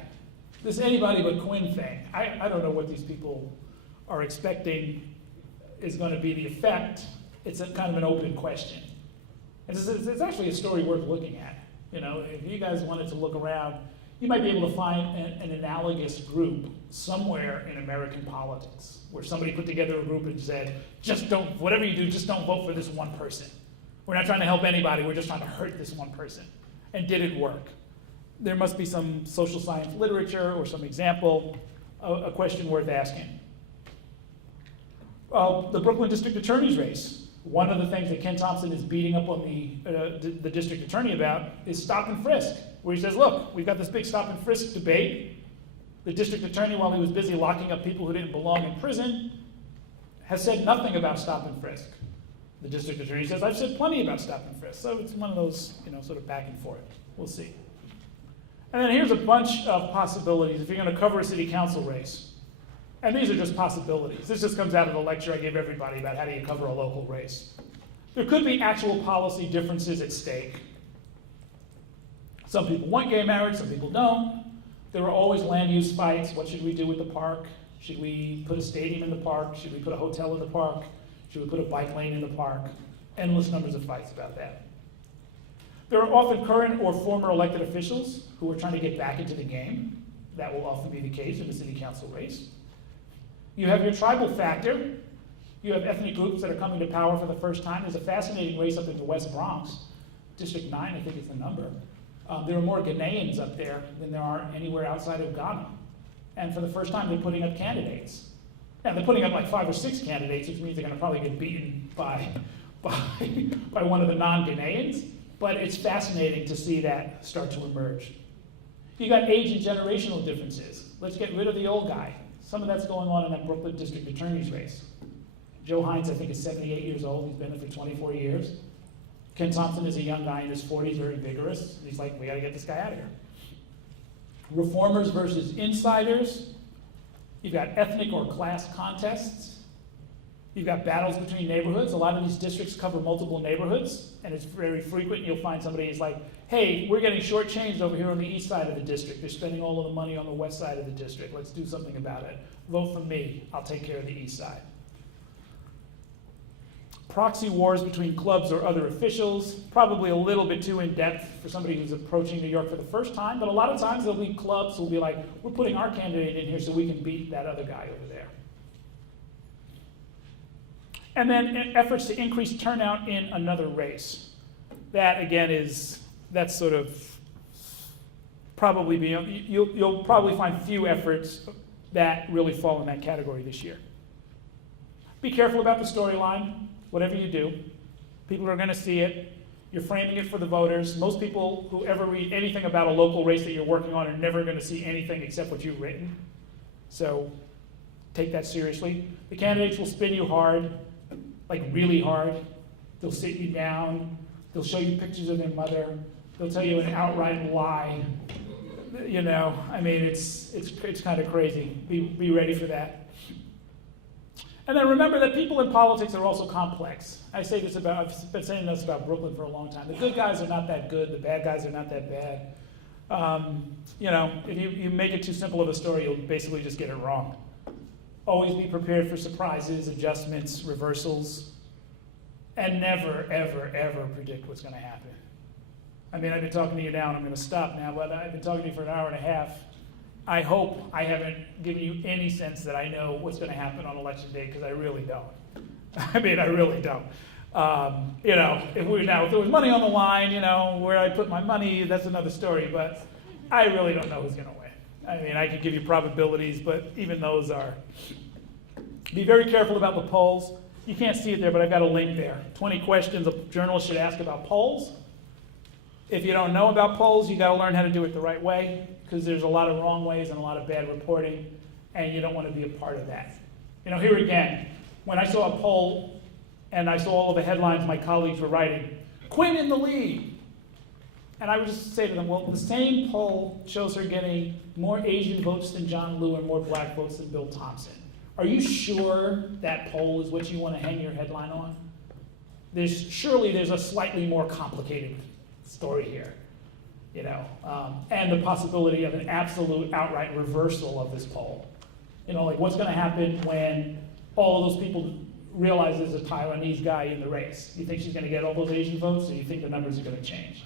This anybody but Quinn thing, I don't know what these people are expecting is going to be the effect. It's a kind of an open question. It's actually a story worth looking at. If you guys wanted to look around, you might be able to find an analogous group somewhere in American politics where somebody put together a group and said, whatever you do, just don't vote for this one person. We're not trying to help anybody, we're just trying to hurt this one person. And did it work? There must be some social science literature or some example, a question worth asking. The Brooklyn District Attorney's race. One of the things that Ken Thompson is beating up on the district attorney about is stop and frisk, where he says, look, we've got this big stop and frisk debate. The district attorney, while he was busy locking up people who didn't belong in prison, has said nothing about stop and frisk. The district attorney says, I've said plenty about stop and frisk. So it's one of those, sort of back and forth. We'll see. And then here's a bunch of possibilities if you're going to cover a city council race. And these are just possibilities. This just comes out of the lecture I gave everybody about how do you cover a local race. There could be actual policy differences at stake. Some people want gay marriage, some people don't. There are always land use fights. What should we do with the park? Should we put a stadium in the park? Should we put a hotel in the park? Should we put a bike lane in the park? Endless numbers of fights about that. There are often current or former elected officials who are trying to get back into the game. That will often be the case in the city council race. You have your tribal factor. You have ethnic groups that are coming to power for the first time. There's a fascinating race up in the West Bronx. District 9, I think is the number. There are more Ghanaians up there than there are anywhere outside of Ghana. And for the first time, they're putting up candidates. And they're putting up like 5 or 6 candidates, which means they're going to probably get beaten by one of the non-Ghanaians. But it's fascinating to see that start to emerge. You got age and generational differences. Let's get rid of the old guy. Some of that's going on in that Brooklyn District Attorney's race. Joe Hines, I think, is 78 years old. He's been there for 24 years. Ken Thompson is a young guy in his 40s, very vigorous. He's like, we got to get this guy out of here. Reformers versus insiders. You've got ethnic or class contests. You've got battles between neighborhoods. A lot of these districts cover multiple neighborhoods, and it's very frequent. You'll find somebody who's like, hey, we're getting shortchanged over here on the east side of the district. They're spending all of the money on the west side of the district. Let's do something about it. Vote for me. I'll take care of the east side. Proxy wars between clubs or other officials, probably a little bit too in-depth for somebody who's approaching New York for the first time, but a lot of times there'll be clubs who'll be like, we're putting our candidate in here so we can beat that other guy over there. And then efforts to increase turnout in another race. That, again, that's sort of probably you'll probably find few efforts that really fall in that category this year. Be careful about the storyline. Whatever you do, people are going to see it. You're framing it for the voters. Most people who ever read anything about a local race that you're working on are never going to see anything except what you've written. So take that seriously. The candidates will spin you hard, like really hard. They'll sit you down. They'll show you pictures of their mother. They'll tell you an outright lie. I mean, it's kind of crazy. Be ready for that. And then remember that people in politics are also complex. I've been saying this about Brooklyn for a long time. The good guys are not that good. The bad guys are not that bad. If you make it too simple of a story, you'll basically just get it wrong. Always be prepared for surprises, adjustments, reversals, and never, ever, ever predict what's going to happen. I mean, I've been talking to you now, and I'm going to stop now, but I've been talking to you for an hour and a half, I hope I haven't given you any sense that I know what's going to happen on election day, because I really don't. I mean, I really don't. If there was money on the line, where I put my money, that's another story. But I really don't know who's going to win. I mean, I could give you probabilities, but even those are. Be very careful about the polls. You can't see it there, but I've got a link there. 20 questions a journalist should ask about polls. If you don't know about polls, you got to learn how to do it the right way, because there's a lot of wrong ways and a lot of bad reporting, and you don't want to be a part of that. Here again, when I saw a poll and I saw all of the headlines my colleagues were writing, Quinn in the lead. And I would just say to them, well, the same poll shows her getting more Asian votes than John Liu and more black votes than Bill Thompson. Are you sure that poll is what you want to hang your headline on? Surely there's a slightly more complicated story here, and the possibility of an absolute outright reversal of this poll. Like what's going to happen when all of those people realize there's a Taiwanese guy in the race? You think she's going to get all those Asian votes, or you think the numbers are going to change?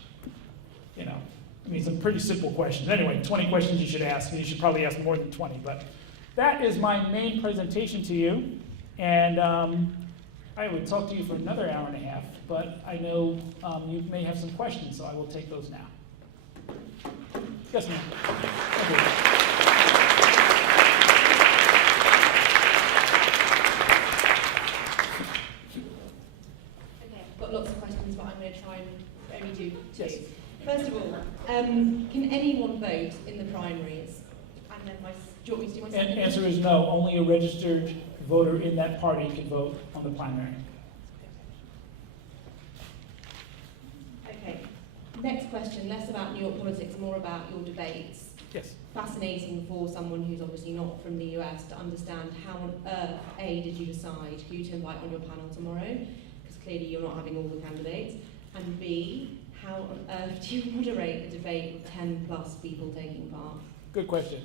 Some pretty simple questions. Anyway, 20 questions you should ask, and you should probably ask more than 20, but that is my main presentation to you, and I would talk to you for another hour and a half, but I know you may have some questions, so I will take those now. Yes, ma'am. Thank you. Okay, I've got lots of questions, but I'm going to try and only do two. Yes. First of all, can anyone vote in the primaries? And then do you want me to do my second? And answer is no. Only a registered voter in that party can vote on the primary. Okay. Next question, less about New York politics, more about your debates. Yes. Fascinating for someone who's obviously not from the US to understand how on earth, A, did you decide who to invite on your panel tomorrow? Because clearly you're not having all the candidates. And B, how on earth do you moderate a debate with 10 plus people taking part? Good question.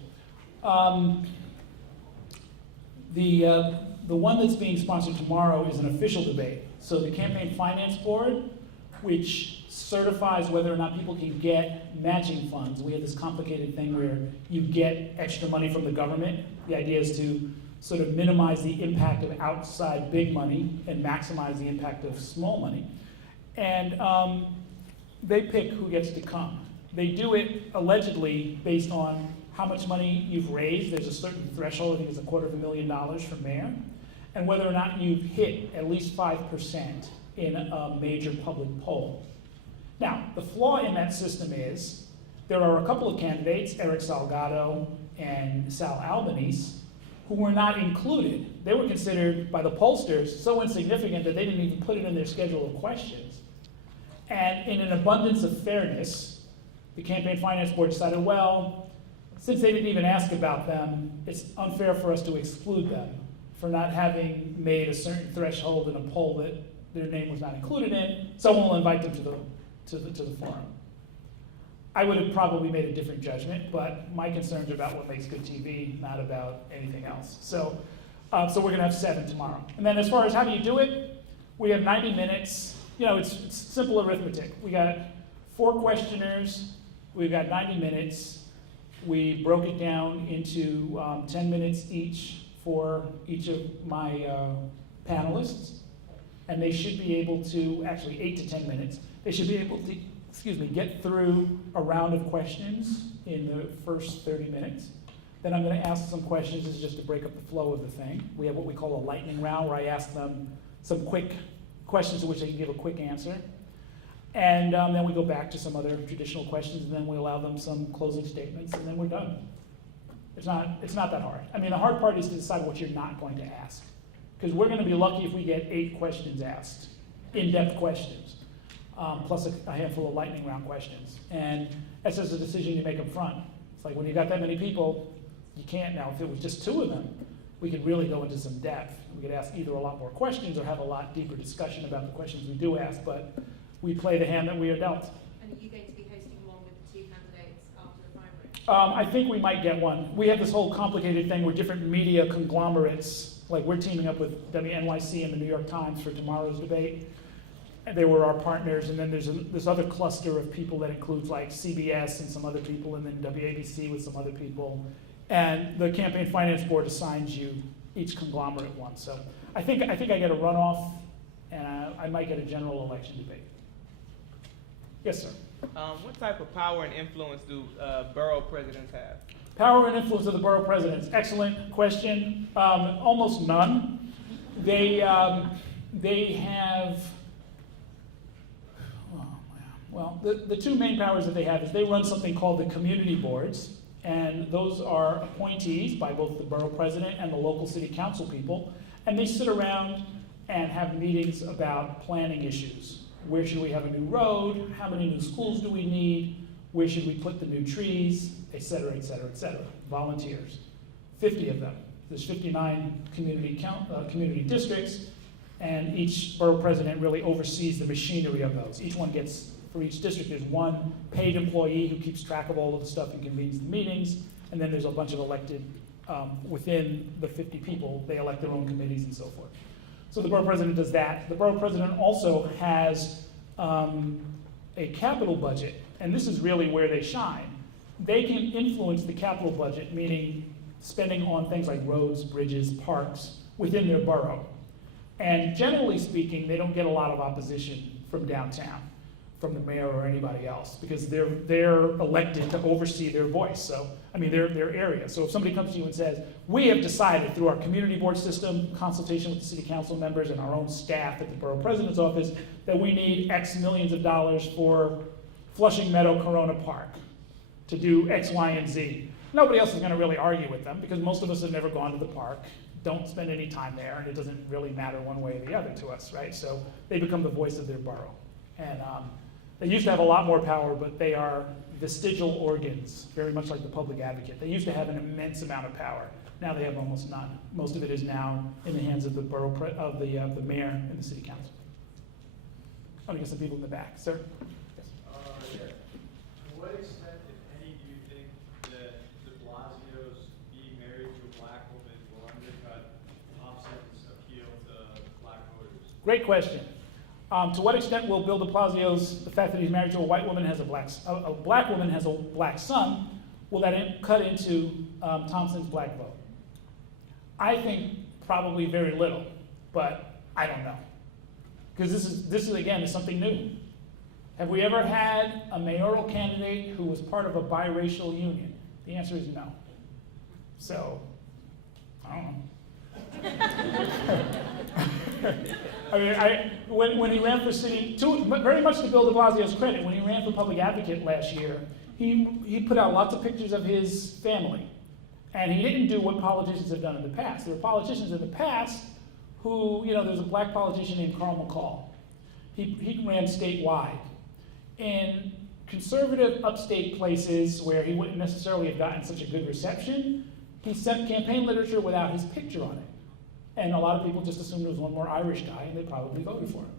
The one that's being sponsored tomorrow is an official debate. So the Campaign Finance Board, which certifies whether or not people can get matching funds. We have this complicated thing where you get extra money from the government. The idea is to sort of minimize the impact of outside big money and maximize the impact of small money. And they pick who gets to come. They do it allegedly based on how much money you've raised. There's a certain threshold, I think it's $250,000 for mayor, and whether or not you've hit at least 5% in a major public poll. Now, the flaw in that system is there are a couple of candidates, Eric Salgado and Sal Albanese, who were not included. They were considered by the pollsters so insignificant that they didn't even put it in their schedule of questions. And in an abundance of fairness, the Campaign Finance Board decided, well, since they didn't even ask about them, it's unfair for us to exclude them for not having made a certain threshold in a poll that their name was not included in. Someone will invite them to the forum. I would have probably made a different judgment, but my concerns are about what makes good TV, not about anything else. So we're going to have 7 tomorrow. And then as far as how do you do it, we have 90 minutes. It's simple arithmetic. We got 4 questioners. We've got 90 minutes. We broke it down into 10 minutes each for each of my panelists. And they should be able to, actually 8 to 10 minutes, they should be able to, get through a round of questions in the first 30 minutes. Then I'm going to ask some questions. This is just to break up the flow of the thing. We have what we call a lightning round, where I ask them some quick questions to which they can give a quick answer. And then we go back to some other traditional questions, and then we allow them some closing statements, and then we're done. It's not that hard. I mean, the hard part is to decide what you're not going to ask. Because we're going to be lucky if we get 8 questions asked, in-depth questions, plus a handful of lightning round questions. And that's just a decision you make up front. It's like when you got that many people, you can't now. If it was just 2 of them, we could really go into some depth. We could ask either a lot more questions or have a lot deeper discussion about the questions we do ask, but we play the hand that we are dealt. And are you going to be hosting one with the 2 candidates after the primary? I think we might get one. We have this whole complicated thing where different media conglomerates, like we're teaming up with WNYC and the New York Times for tomorrow's debate. And they were our partners, and then there's this other cluster of people that includes like CBS and some other people, and then WABC with some other people. And the campaign finance board assigns you each conglomerate one. So I think I get a runoff, and I might get a general election debate. Yes, sir. What type of power and influence do borough presidents have? Power and influence of the borough presidents. Excellent question. Almost none. They have. Well, the two main powers that they have is they run something called the community boards, and those are appointees by both the borough president and the local city council people, and they sit around and have meetings about planning issues. Where should we have a new road? How many new schools do we need? Where should we put the new trees? Et cetera, et cetera, et cetera. Volunteers. 50 of them. There's 59 community districts, and each borough president really oversees the machinery of those. Each one gets, for each district, there's one paid employee who keeps track of all of the stuff and convenes the meetings, and then there's a bunch of elected, within the 50 people, they elect their own committees and so forth. So the borough president does that. The borough president also has a capital budget, and this is really where they shine. They can influence the capital budget, meaning spending on things like roads, bridges, parks within their borough. And generally speaking, they don't get a lot of opposition from downtown, from the mayor or anybody else, because they're elected to oversee their voice. So, I mean, their area. So if somebody comes to you and says, we have decided through our community board system, consultation with the city council members and our own staff at the borough president's office, that we need X millions of dollars for Flushing Meadow Corona Park to do X, Y, and Z. Nobody else is going to really argue with them, because most of us have never gone to the park, don't spend any time there, and it doesn't really matter one way or the other to us, right? So they become the voice of their borough. And they used to have a lot more power, but they are vestigial organs, very much like the public advocate. They used to have an immense amount of power. Now they have almost none. Most of it is now in the hands of the borough the mayor and the city council. Oh, we got some people in the back, sir. Yes. Yeah. To what extent, if any, do you think that de Blasio's being married to a black woman will undercut Thompson's appeal to black voters? Great question. To what extent will Bill de Blasio's, the fact that he's married to a white woman, has a black woman has a black son, will that cut into Thompson's black vote? I think probably very little, but I don't know. Because this is again, is something new. Have we ever had a mayoral candidate who was part of a biracial union? The answer is no. So, I don't know. I mean, when he ran for city, very much to Bill de Blasio's credit, when he ran for public advocate last year, he put out lots of pictures of his family. And he didn't do what politicians have done in the past. There were politicians in the past who, there was a black politician named Carl McCall. He ran statewide. In conservative upstate places where he wouldn't necessarily have gotten such a good reception, he sent campaign literature without his picture on it. And a lot of people just assumed it was one more Irish guy, and they probably voted for him.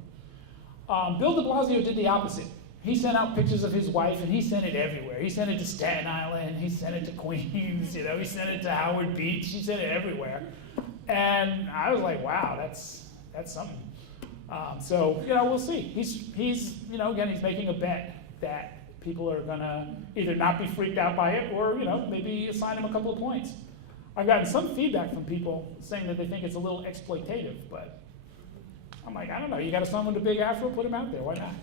Bill de Blasio did the opposite. He sent out pictures of his wife, and he sent it everywhere. He sent it to Staten Island, he sent it to Queens, he sent it to Howard Beach, he sent it everywhere. And I was like, wow, that's something. So, we'll see. He's again, he's making a bet that people are gonna either not be freaked out by it or, maybe assign him a couple of points. I've gotten some feedback from people saying that they think it's a little exploitative, but I'm like, I don't know. You got someone with a big afro, put him out there. Why not?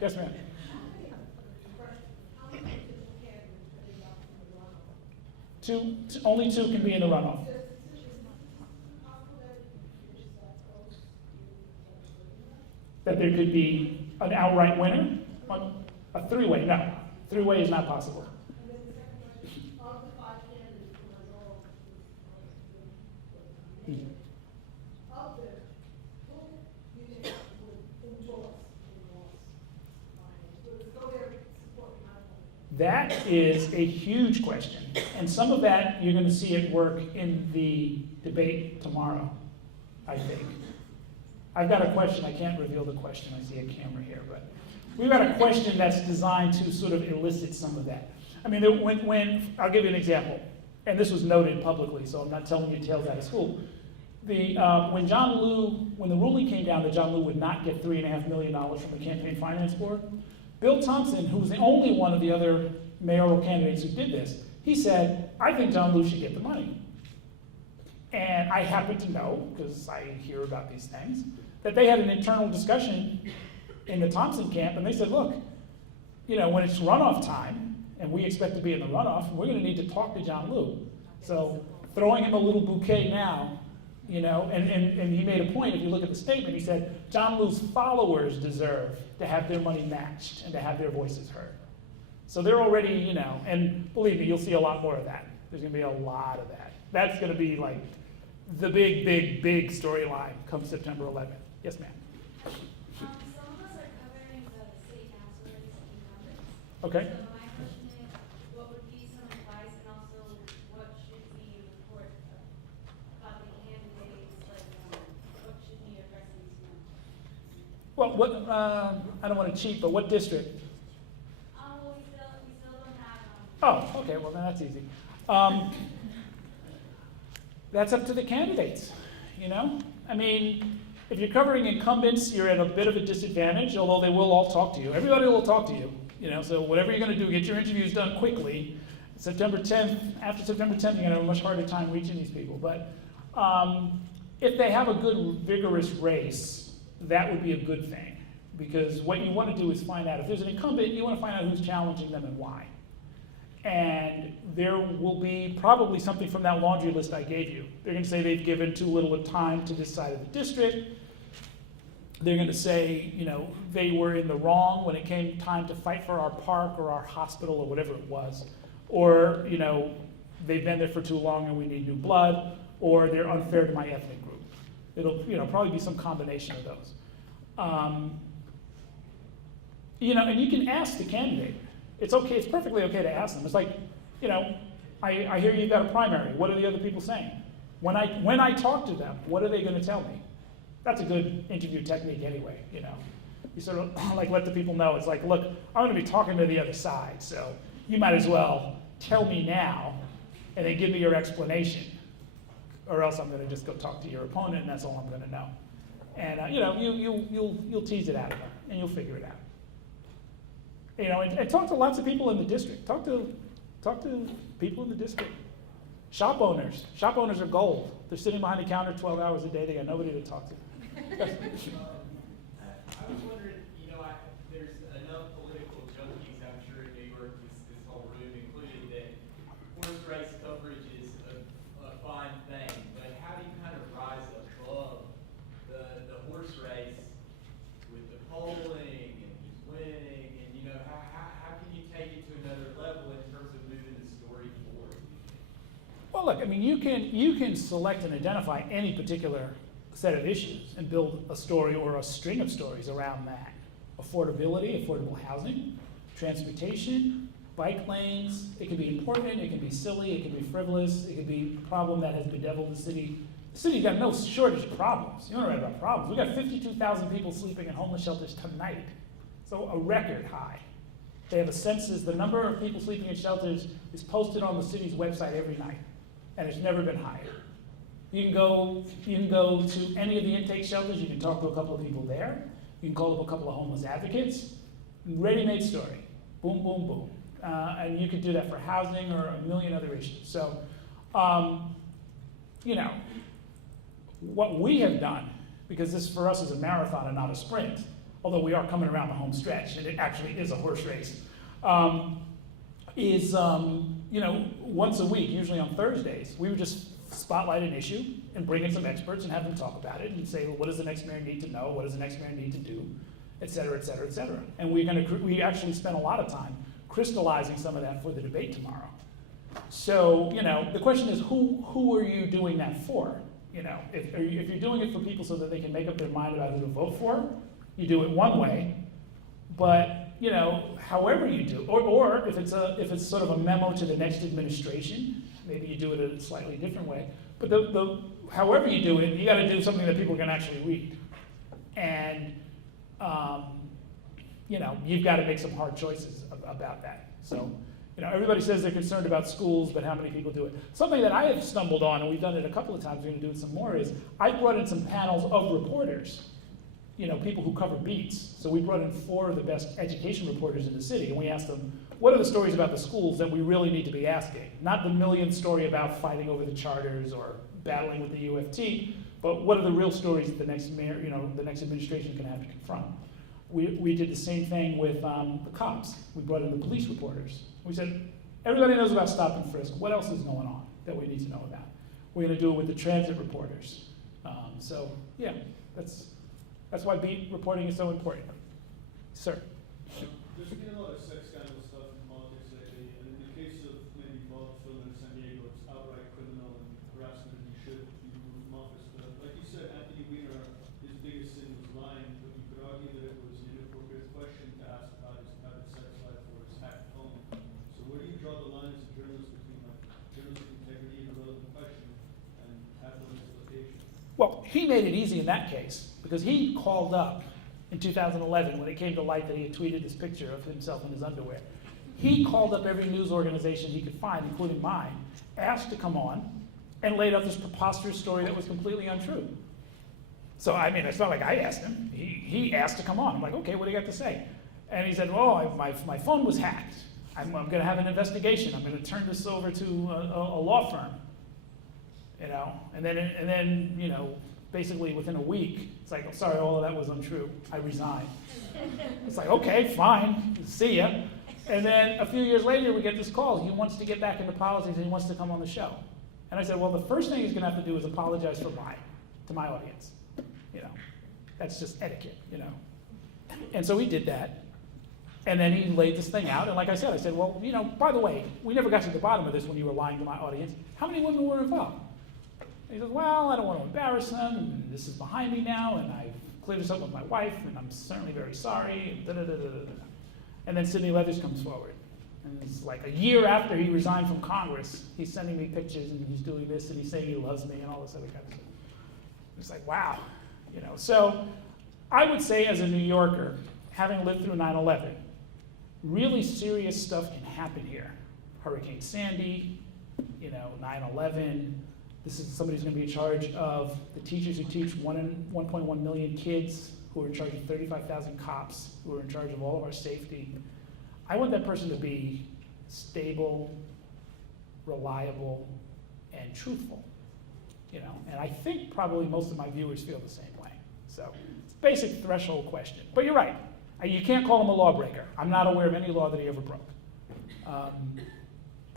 Yes, ma'am. Only two can be in the runoff. That there could be an outright winner? A three-way? No. Three-way is not possible. That is a huge question. And some of that you're going to see at work in the debate tomorrow, I think. I've got a question. I can't reveal the question. I see a camera here. But we've got a question that's designed to sort of elicit some of that. I mean, when I'll give you an example. And this was noted publicly, so I'm not telling you tales out of school. When the ruling came down that John Liu would not get $3.5 million from the Campaign Finance Board, Bill Thompson, who was the only one of the other mayoral candidates who did this, he said, I think John Liu should get the money. And I happen to know, because I hear about these things, that they had an internal discussion in the Thompson camp, and they said, look, when it's runoff time, and we expect to be in the runoff, we're going to need to talk to John Liu. So throwing him a little bouquet now, and he made a point, if you look at the statement, he said, John Liu's followers deserve to have their money matched and to have their voices heard. So they're already, and believe me, you'll see a lot more of that. There's going to be a lot of that. That's going to be like the big storyline come September 11th. Yes, ma'am. Some of us are covering the city council race incumbents. Okay. So my question is, what would be some advice, and also what should we report about the candidates, what should be addressing to them? Well, I don't want to cheat, but what district? Well, we still don't have, Oh, okay, well, then that's easy. That's up to the candidates, I mean, if you're covering incumbents, you're at a bit of a disadvantage, although they will all talk to you. Everybody will talk to you, so whatever you're going to do, get your interviews done quickly. September 10th, after September 10th, you're going to have a much harder time reaching these people. But if they have a good, vigorous race, that would be a good thing. Because what you want to do is find out, if there's an incumbent, you want to find out who's challenging them and why. And there will be probably something from that laundry list I gave you. They're going to say they've given too little of time to this side of the district. They're going to say, they were in the wrong when it came time to fight for our park or our hospital or whatever it was. Or, they've been there for too long and we need new blood. Or they're unfair to my ethnic group. It'll, probably be some combination of those. And you can ask the candidate. It's okay, it's perfectly okay to ask them. It's like, I hear you've got a primary. What are the other people saying? When I talk to them, what are they going to tell me? That's a good interview technique anyway, You sort of let the people know. It's like, look, I'm going to be talking to the other side, so you might as well tell me now and then give me your explanation, or else I'm going to just go talk to your opponent and that's all I'm going to know. And you'll tease it out of them and you'll figure it out. And talk to lots of people in the district. Talk to people in the district. Shop owners. Shop owners are gold. They're sitting behind the counter 12 hours a day. They got nobody to talk to. I was wondering, there's enough political junkies, I'm sure, in New York, this whole room included, that horse race coverage is a fine thing. But how do you kind of rise above the horse race with the polling and who's winning? How can you take it to another level in terms of moving the story forward? Well, look, I mean, you can select and identify any particular set of issues and build a story or a string of stories around that. Affordability, affordable housing, transportation, bike lanes. It can be important, it can be silly, it can be frivolous, it can be a problem that has bedeviled the city. The city's got no shortage of problems. You don't write about problems. We've got 52,000 people sleeping in homeless shelters tonight. So a record high. They have a census. The number of people sleeping in shelters is posted on the city's website every night, and it's never been higher. You can go to any of the intake shelters. You can talk to a couple of people there. You can call up a couple of homeless advocates. Ready-made story. Boom, boom, boom. And you could do that for housing or a million other issues. So, what we have done, because this for us is a marathon and not a sprint, although we are coming around the home stretch, and it actually is a horse race, is once a week, usually on Thursdays, we would just spotlight an issue and bring in some experts and have them talk about it and say, well, what does the next mayor need to know? What does the next mayor need to do? Et cetera, et cetera, et cetera. And we actually spent a lot of time crystallizing some of that for the debate tomorrow. So, the question is, who are you doing that for? If you're doing it for people so that they can make up their mind about who to vote for, you do it one way. But, however you do, or if it's sort of a memo to the next administration, maybe you do it a slightly different way. But however you do it, you got to do something that people can actually read. And, you've got to make some hard choices about that. So, You know, everybody says they're concerned about schools, but how many people do it? Something that I have stumbled on, and we've done it a couple of times, we're going to do it some more, is I brought in some panels of reporters, you know, people who cover beats. So we brought in 4 of the best education reporters in the city, and we asked them, what are the stories about the schools that we really need to be asking? Not the millionth story about fighting over the charters or battling with the UFT, but what are the real stories that the next mayor, you know, the next administration is going to have to confront? We did the same thing with the cops. We brought in the police reporters. We said, everybody knows about stop and frisk. What else is going on that we need to know about? We're going to do it with the transit reporters. So yeah, that's why beat reporting is so important. Sir. There's been a lot of sex scandal stuff in politics lately, and in the case of maybe Bob Filner in San Diego, it's outright criminal and harassment, and he should be removed from office. But like you said, Anthony Weiner, his biggest sin was lying, but you could argue that it was an inappropriate question to ask about his private sex life or his hacked phone. So where do you draw the line as a journalist between like journalistic integrity and a relevant question and capital exploitation? Well, he made it easy in that case because he called up in 2011 when it came to light that he had tweeted this picture of himself in his underwear. He called up every news organization he could find, including mine, asked to come on, and laid out this preposterous story that was completely untrue. So, I mean, it's not like I asked him. He asked to come on. I'm like, okay, what do you got to say? And he said, well, my phone was hacked. I'm going to have an investigation. I'm going to turn this over to a law firm. You know, and then, you know, basically within a week, it's like, oh, sorry, all of that was untrue. I resign. It's like, okay, fine, see ya. And then a few years later, we get this call. He wants to get back into politics and he wants to come on the show. And I said, well, the first thing he's going to have to do is apologize for lying to my audience. You know, that's just etiquette, you know. And so he did that. And then he laid this thing out. And like I said, well, you know, by the way, we never got to the bottom of this when you were lying to my audience. How many women were involved? And he says, well, I don't want to embarrass them. And this is behind me now. And I've cleared this up with my wife. And I'm certainly very sorry. And da-da-da-da-da-da. And then Sidney Leathers comes forward. And it's like a year after he resigned from Congress, he's sending me pictures and he's doing this and he's saying he loves me and all this other kind of stuff. It's like, wow. You know, so I would say as a New Yorker, having lived through 9/11, really serious stuff can happen here. Hurricane Sandy, you know, 9/11. This is somebody who's going to be in charge of the teachers who teach 1.1 million kids, who are in charge of 35,000 cops, who are in charge of all of our safety. I want that person to be stable, reliable, and truthful. You know, and I think probably most of my viewers feel the same way. So it's a basic threshold question. But you're right. You can't call him a lawbreaker. I'm not aware of any law that he ever broke.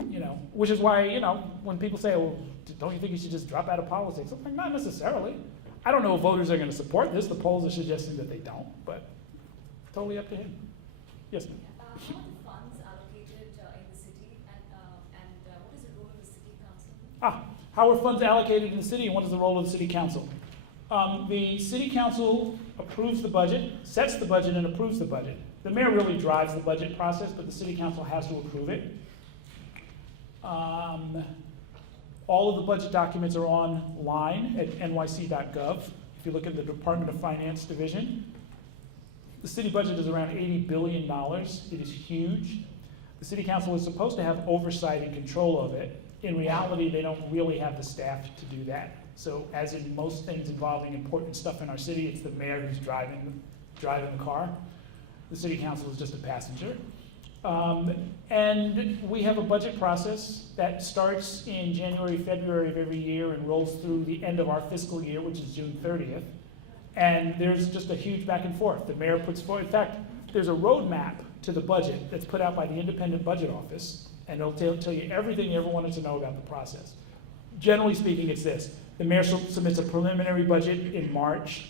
You know, which is why, you know, when people say, well, don't you think you should just drop out of politics? I'm like, not necessarily. I don't know if voters are going to support this. The polls are suggesting that they don't, but totally up to him. Yes, ma'am. How are the funds allocated in the city, and what is the role of the city council? How are funds allocated in the city, and what is the role of the city council? The city council approves the budget, sets the budget, and approves the budget. The mayor really drives the budget process, but the city council has to approve it. All of the budget documents are online at nyc.gov. If you look at the Department of Finance division, the city budget is around $80 billion. It is huge. The city council is supposed to have oversight and control of it. In reality, they don't really have the staff to do that. So as in most things involving important stuff in our city, it's the mayor who's driving the car. The city council is just a passenger. And we have a budget process that starts in January, February of every year and rolls through the end of our fiscal year, which is June 30th. And there's just a huge back and forth. The mayor puts forward, in fact, there's a roadmap to the budget that's put out by the Independent Budget Office, and it'll tell you everything you ever wanted to know about the process. Generally speaking, it's this. The mayor submits a preliminary budget in March.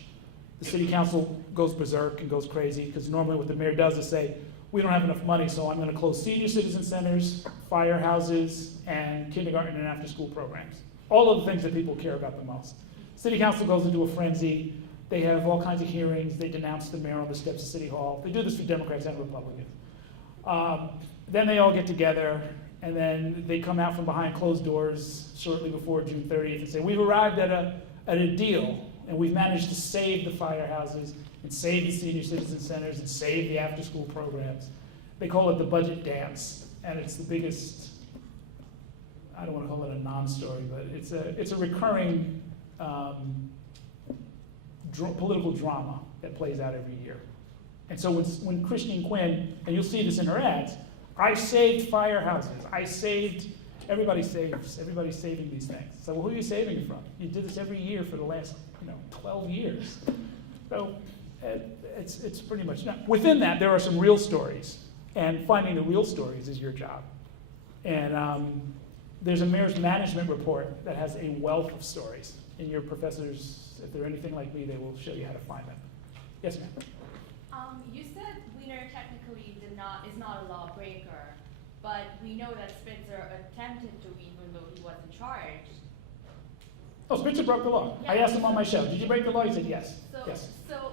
The city council goes berserk and goes crazy, because normally what the mayor does is say, we don't have enough money, so I'm going to close senior citizen centers, firehouses, and kindergarten and after-school programs. All of the things that people care about the most. City council goes into a frenzy. They have all kinds of hearings. They denounce the mayor on the steps of City Hall. They do this for Democrats and Republicans. Then they all get together, and then they come out from behind closed doors shortly before June 30th and say, we've arrived at a deal, and we've managed to save the firehouses and save the senior citizen centers and save the after-school programs. They call it the budget dance. and it's the biggest, I don't want to call it a non-story, but it's a recurring political drama that plays out every year. And so when Christine Quinn, and you'll see this in her ads, I saved firehouses, everybody's saving these things. So who are you saving it from? You did this every year for the last 12 years. So it's pretty much, now, within that there are some real stories, and finding the real stories is your job. And there's a mayor's management report that has a wealth of stories, and your professors, if they're anything like me, they will show you how to find them. Yes, ma'am. You said Wiener technically is not a lawbreaker, but we know that Spitzer attempted to even though he was in charge. Oh, Spitzer broke the law. I asked him on my show, did you break the law? He said yes. Yes. So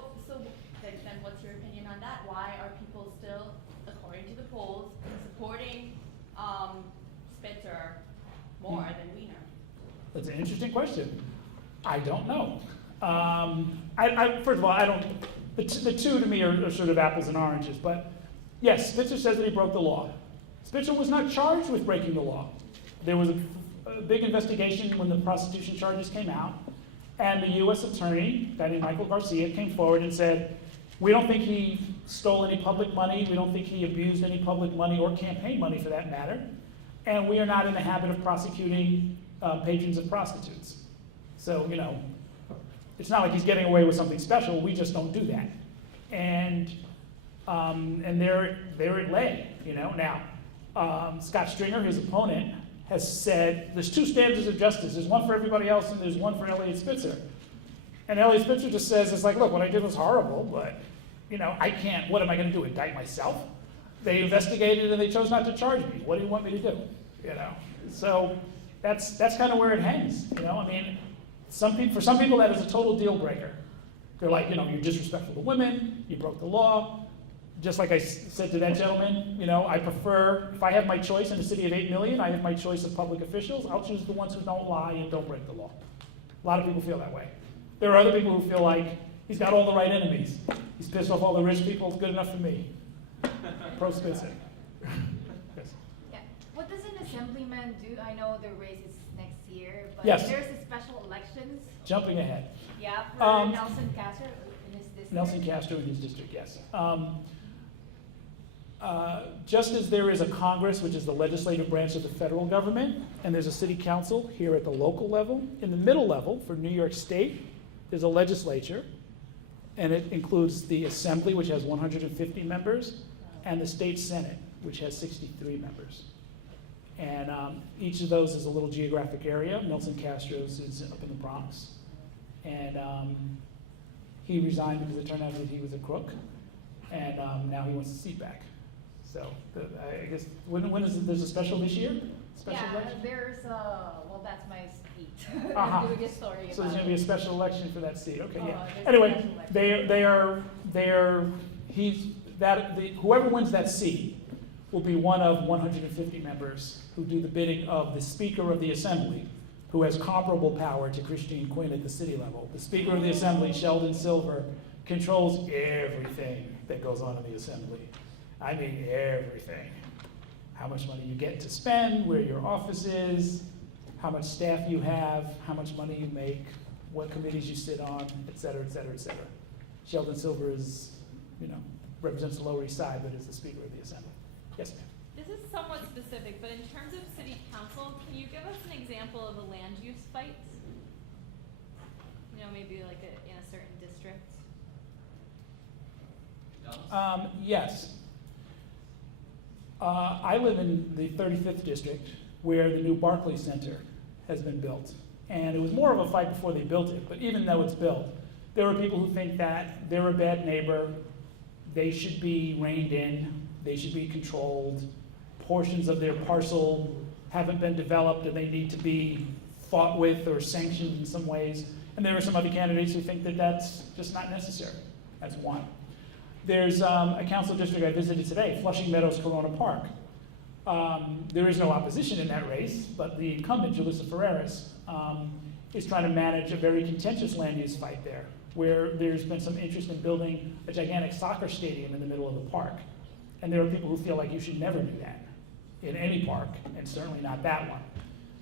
then what's your opinion on that? Why are people still, according to the polls, supporting Spitzer more than Wiener? That's an interesting question. I don't know. First of all, I don't. The two to me are sort of apples and oranges. But yes, Spitzer says that he broke the law. Spitzer was not charged with breaking the law. There was a big investigation when the prostitution charges came out, and the U.S. attorney, a guy named Michael Garcia, came forward and said, we don't think he stole any public money, we don't think he abused any public money or campaign money for that matter, and we are not in the habit of prosecuting patrons of prostitutes. So, it's not like he's getting away with something special, we just don't do that. And there it lay, Now, Scott Stringer, his opponent, has said there's two standards of justice. There's one for everybody else and there's one for Elliot Spitzer. And Elliot Spitzer just says, it's like, look, what I did was horrible, but, I can't, what am I going to do, indict myself? They investigated and they chose not to charge me. What do you want me to do? So that's kind of where it hangs. For some people that is a total deal breaker. They're like, you're disrespectful to women, you broke the law. Just like I said to that gentleman, I prefer, if I have my choice in a city of 8 million, I have my choice of public officials, I'll choose the ones who don't lie and don't break the law. A lot of people feel that way. There are other people who feel like he's got all the right enemies. He's pissed off all the rich people, it's good enough for me. Pro Spitzer. Yes. Yeah. What does an assemblyman do? I know the race is next year, but Yes. there's a special elections. Jumping ahead. Yeah, for Nelson Castro in his district. Nelson Castro in his district, yes. Just as there is a Congress, which is the legislative branch of the federal government, and there's a city council here at the local level, in the middle level for New York State, there's a legislature, and it includes the Assembly, which has 150 members, and the State Senate, which has 63 members. And each of those is a little geographic area. Nelson Castro's is up in the Bronx. And he resigned because it turned out that he was a crook, and now he wants the seat back. So I guess, there's a special this year? Special election? There's that's my speech. Uh-huh. Doing a story So there's about going to be a special election for that seat. Okay, yeah. there's a Anyway, special election. whoever wins that seat will be one of 150 members who do the bidding of the Speaker of the Assembly, who has comparable power to Christine Quinn at the city level. The Speaker of the Assembly, Sheldon Silver, controls everything that goes on in the Assembly. I mean everything. How much money you get to spend, where your office is, how much staff you have, how much money you make, what committees you sit on, et cetera, et cetera, et cetera. Sheldon Silver is, represents the Lower East Side, but is the Speaker of the Assembly. Yes, ma'am. This is somewhat specific, but in terms of city council, can you give us an example of a land use fight? Maybe like in a certain district? Yes. I live in the 35th district where the new Barclays Center has been built. And it was more of a fight before they built it, but even though it's built, there are people who think that they're a bad neighbor, they should be reined in, they should be controlled, portions of their parcel haven't been developed and they need to be fought with or sanctioned in some ways. And there are some other candidates who think that that's just not necessary. That's one. There's a council district I visited today, Flushing Meadows, Corona Park. There is no opposition in that race, but the incumbent, Julissa Ferreras, is trying to manage a very contentious land use fight there, where there's been some interest in building a gigantic soccer stadium in the middle of the park. And there are people who feel like you should never do that. in any park, and certainly not that one.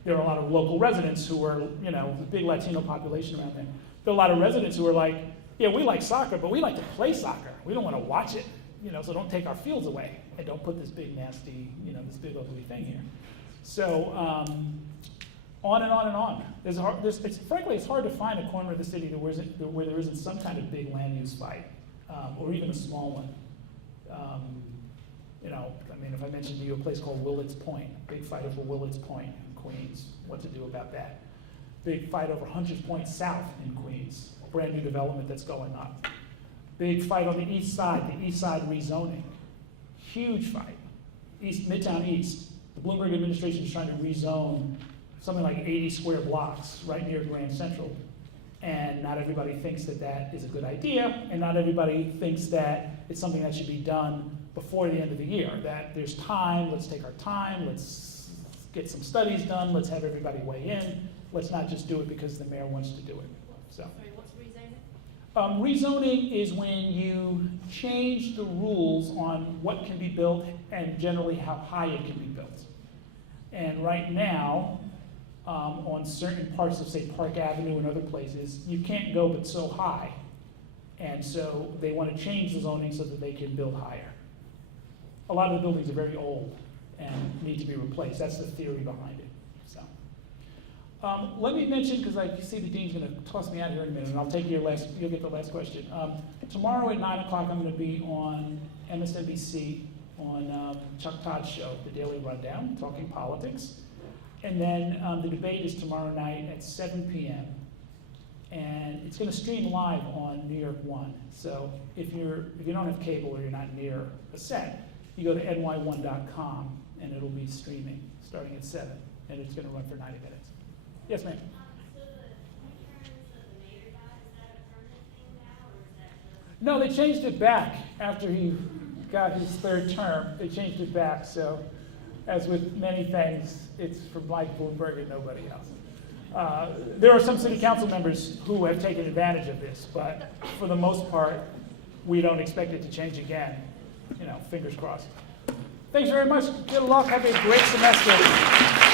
There are a lot of local residents who are, you know, the big Latino population around there. There are a lot of residents who are like, yeah, we like soccer, but we like to play soccer. We don't want to watch it, you know, so don't take our fields away and don't put this big nasty, you know, this big ugly thing here. So on and on and on. Frankly, it's hard to find a corner of the city where there isn't some kind of big land use fight, or even a small one. You know, I mean, if I mentioned to you a place called Willets Point, big fight over Willets Point in Queens, what to do about that? Big fight over Hunters Point South in Queens, brand new development that's going up. Big fight on the east side rezoning. Huge fight. Midtown East. The Bloomberg administration is trying to rezone something like 80 square blocks right near Grand Central. And not everybody thinks that that is a good idea, and not everybody thinks that it's something that should be done before the end of the year. That there's time, let's take our time, let's get some studies done, let's have everybody weigh in. Let's not just do it because the mayor wants to do it. So. Sorry, what's rezoning? Rezoning is when you change the rules on what can be built and generally how high it can be built. And right now, on certain parts of, say, Park Avenue and other places, you can't go but so high. And so they want to change the zoning so that they can build higher. A lot of the buildings are very old and need to be replaced. That's the theory behind it. So, let me mention, because I see the dean's going to toss me out here in a minute, and I'll take you'll get the last question. Tomorrow at 9 o'clock, I'm going to be on MSNBC on Chuck Todd's show, The Daily Rundown, talking politics. And then the debate is tomorrow night at 7 p.m. And it's going to stream live on New York One. So if you don't have cable or you're not near a set, you go to ny1.com and it'll be streaming starting at 7, and it's going to run for 90 minutes. Yes, ma'am. So the 3 terms of the mayor got, is that a permanent thing now, or is that just? No, they changed it back after he got his 3rd term. They changed it back. So, as with many things, it's for Mike Bloomberg and nobody else. There are some city council members who have taken advantage of this, but for the most part, we don't expect it to change again. You know, fingers crossed. Thanks very much. Good luck. Have a great semester.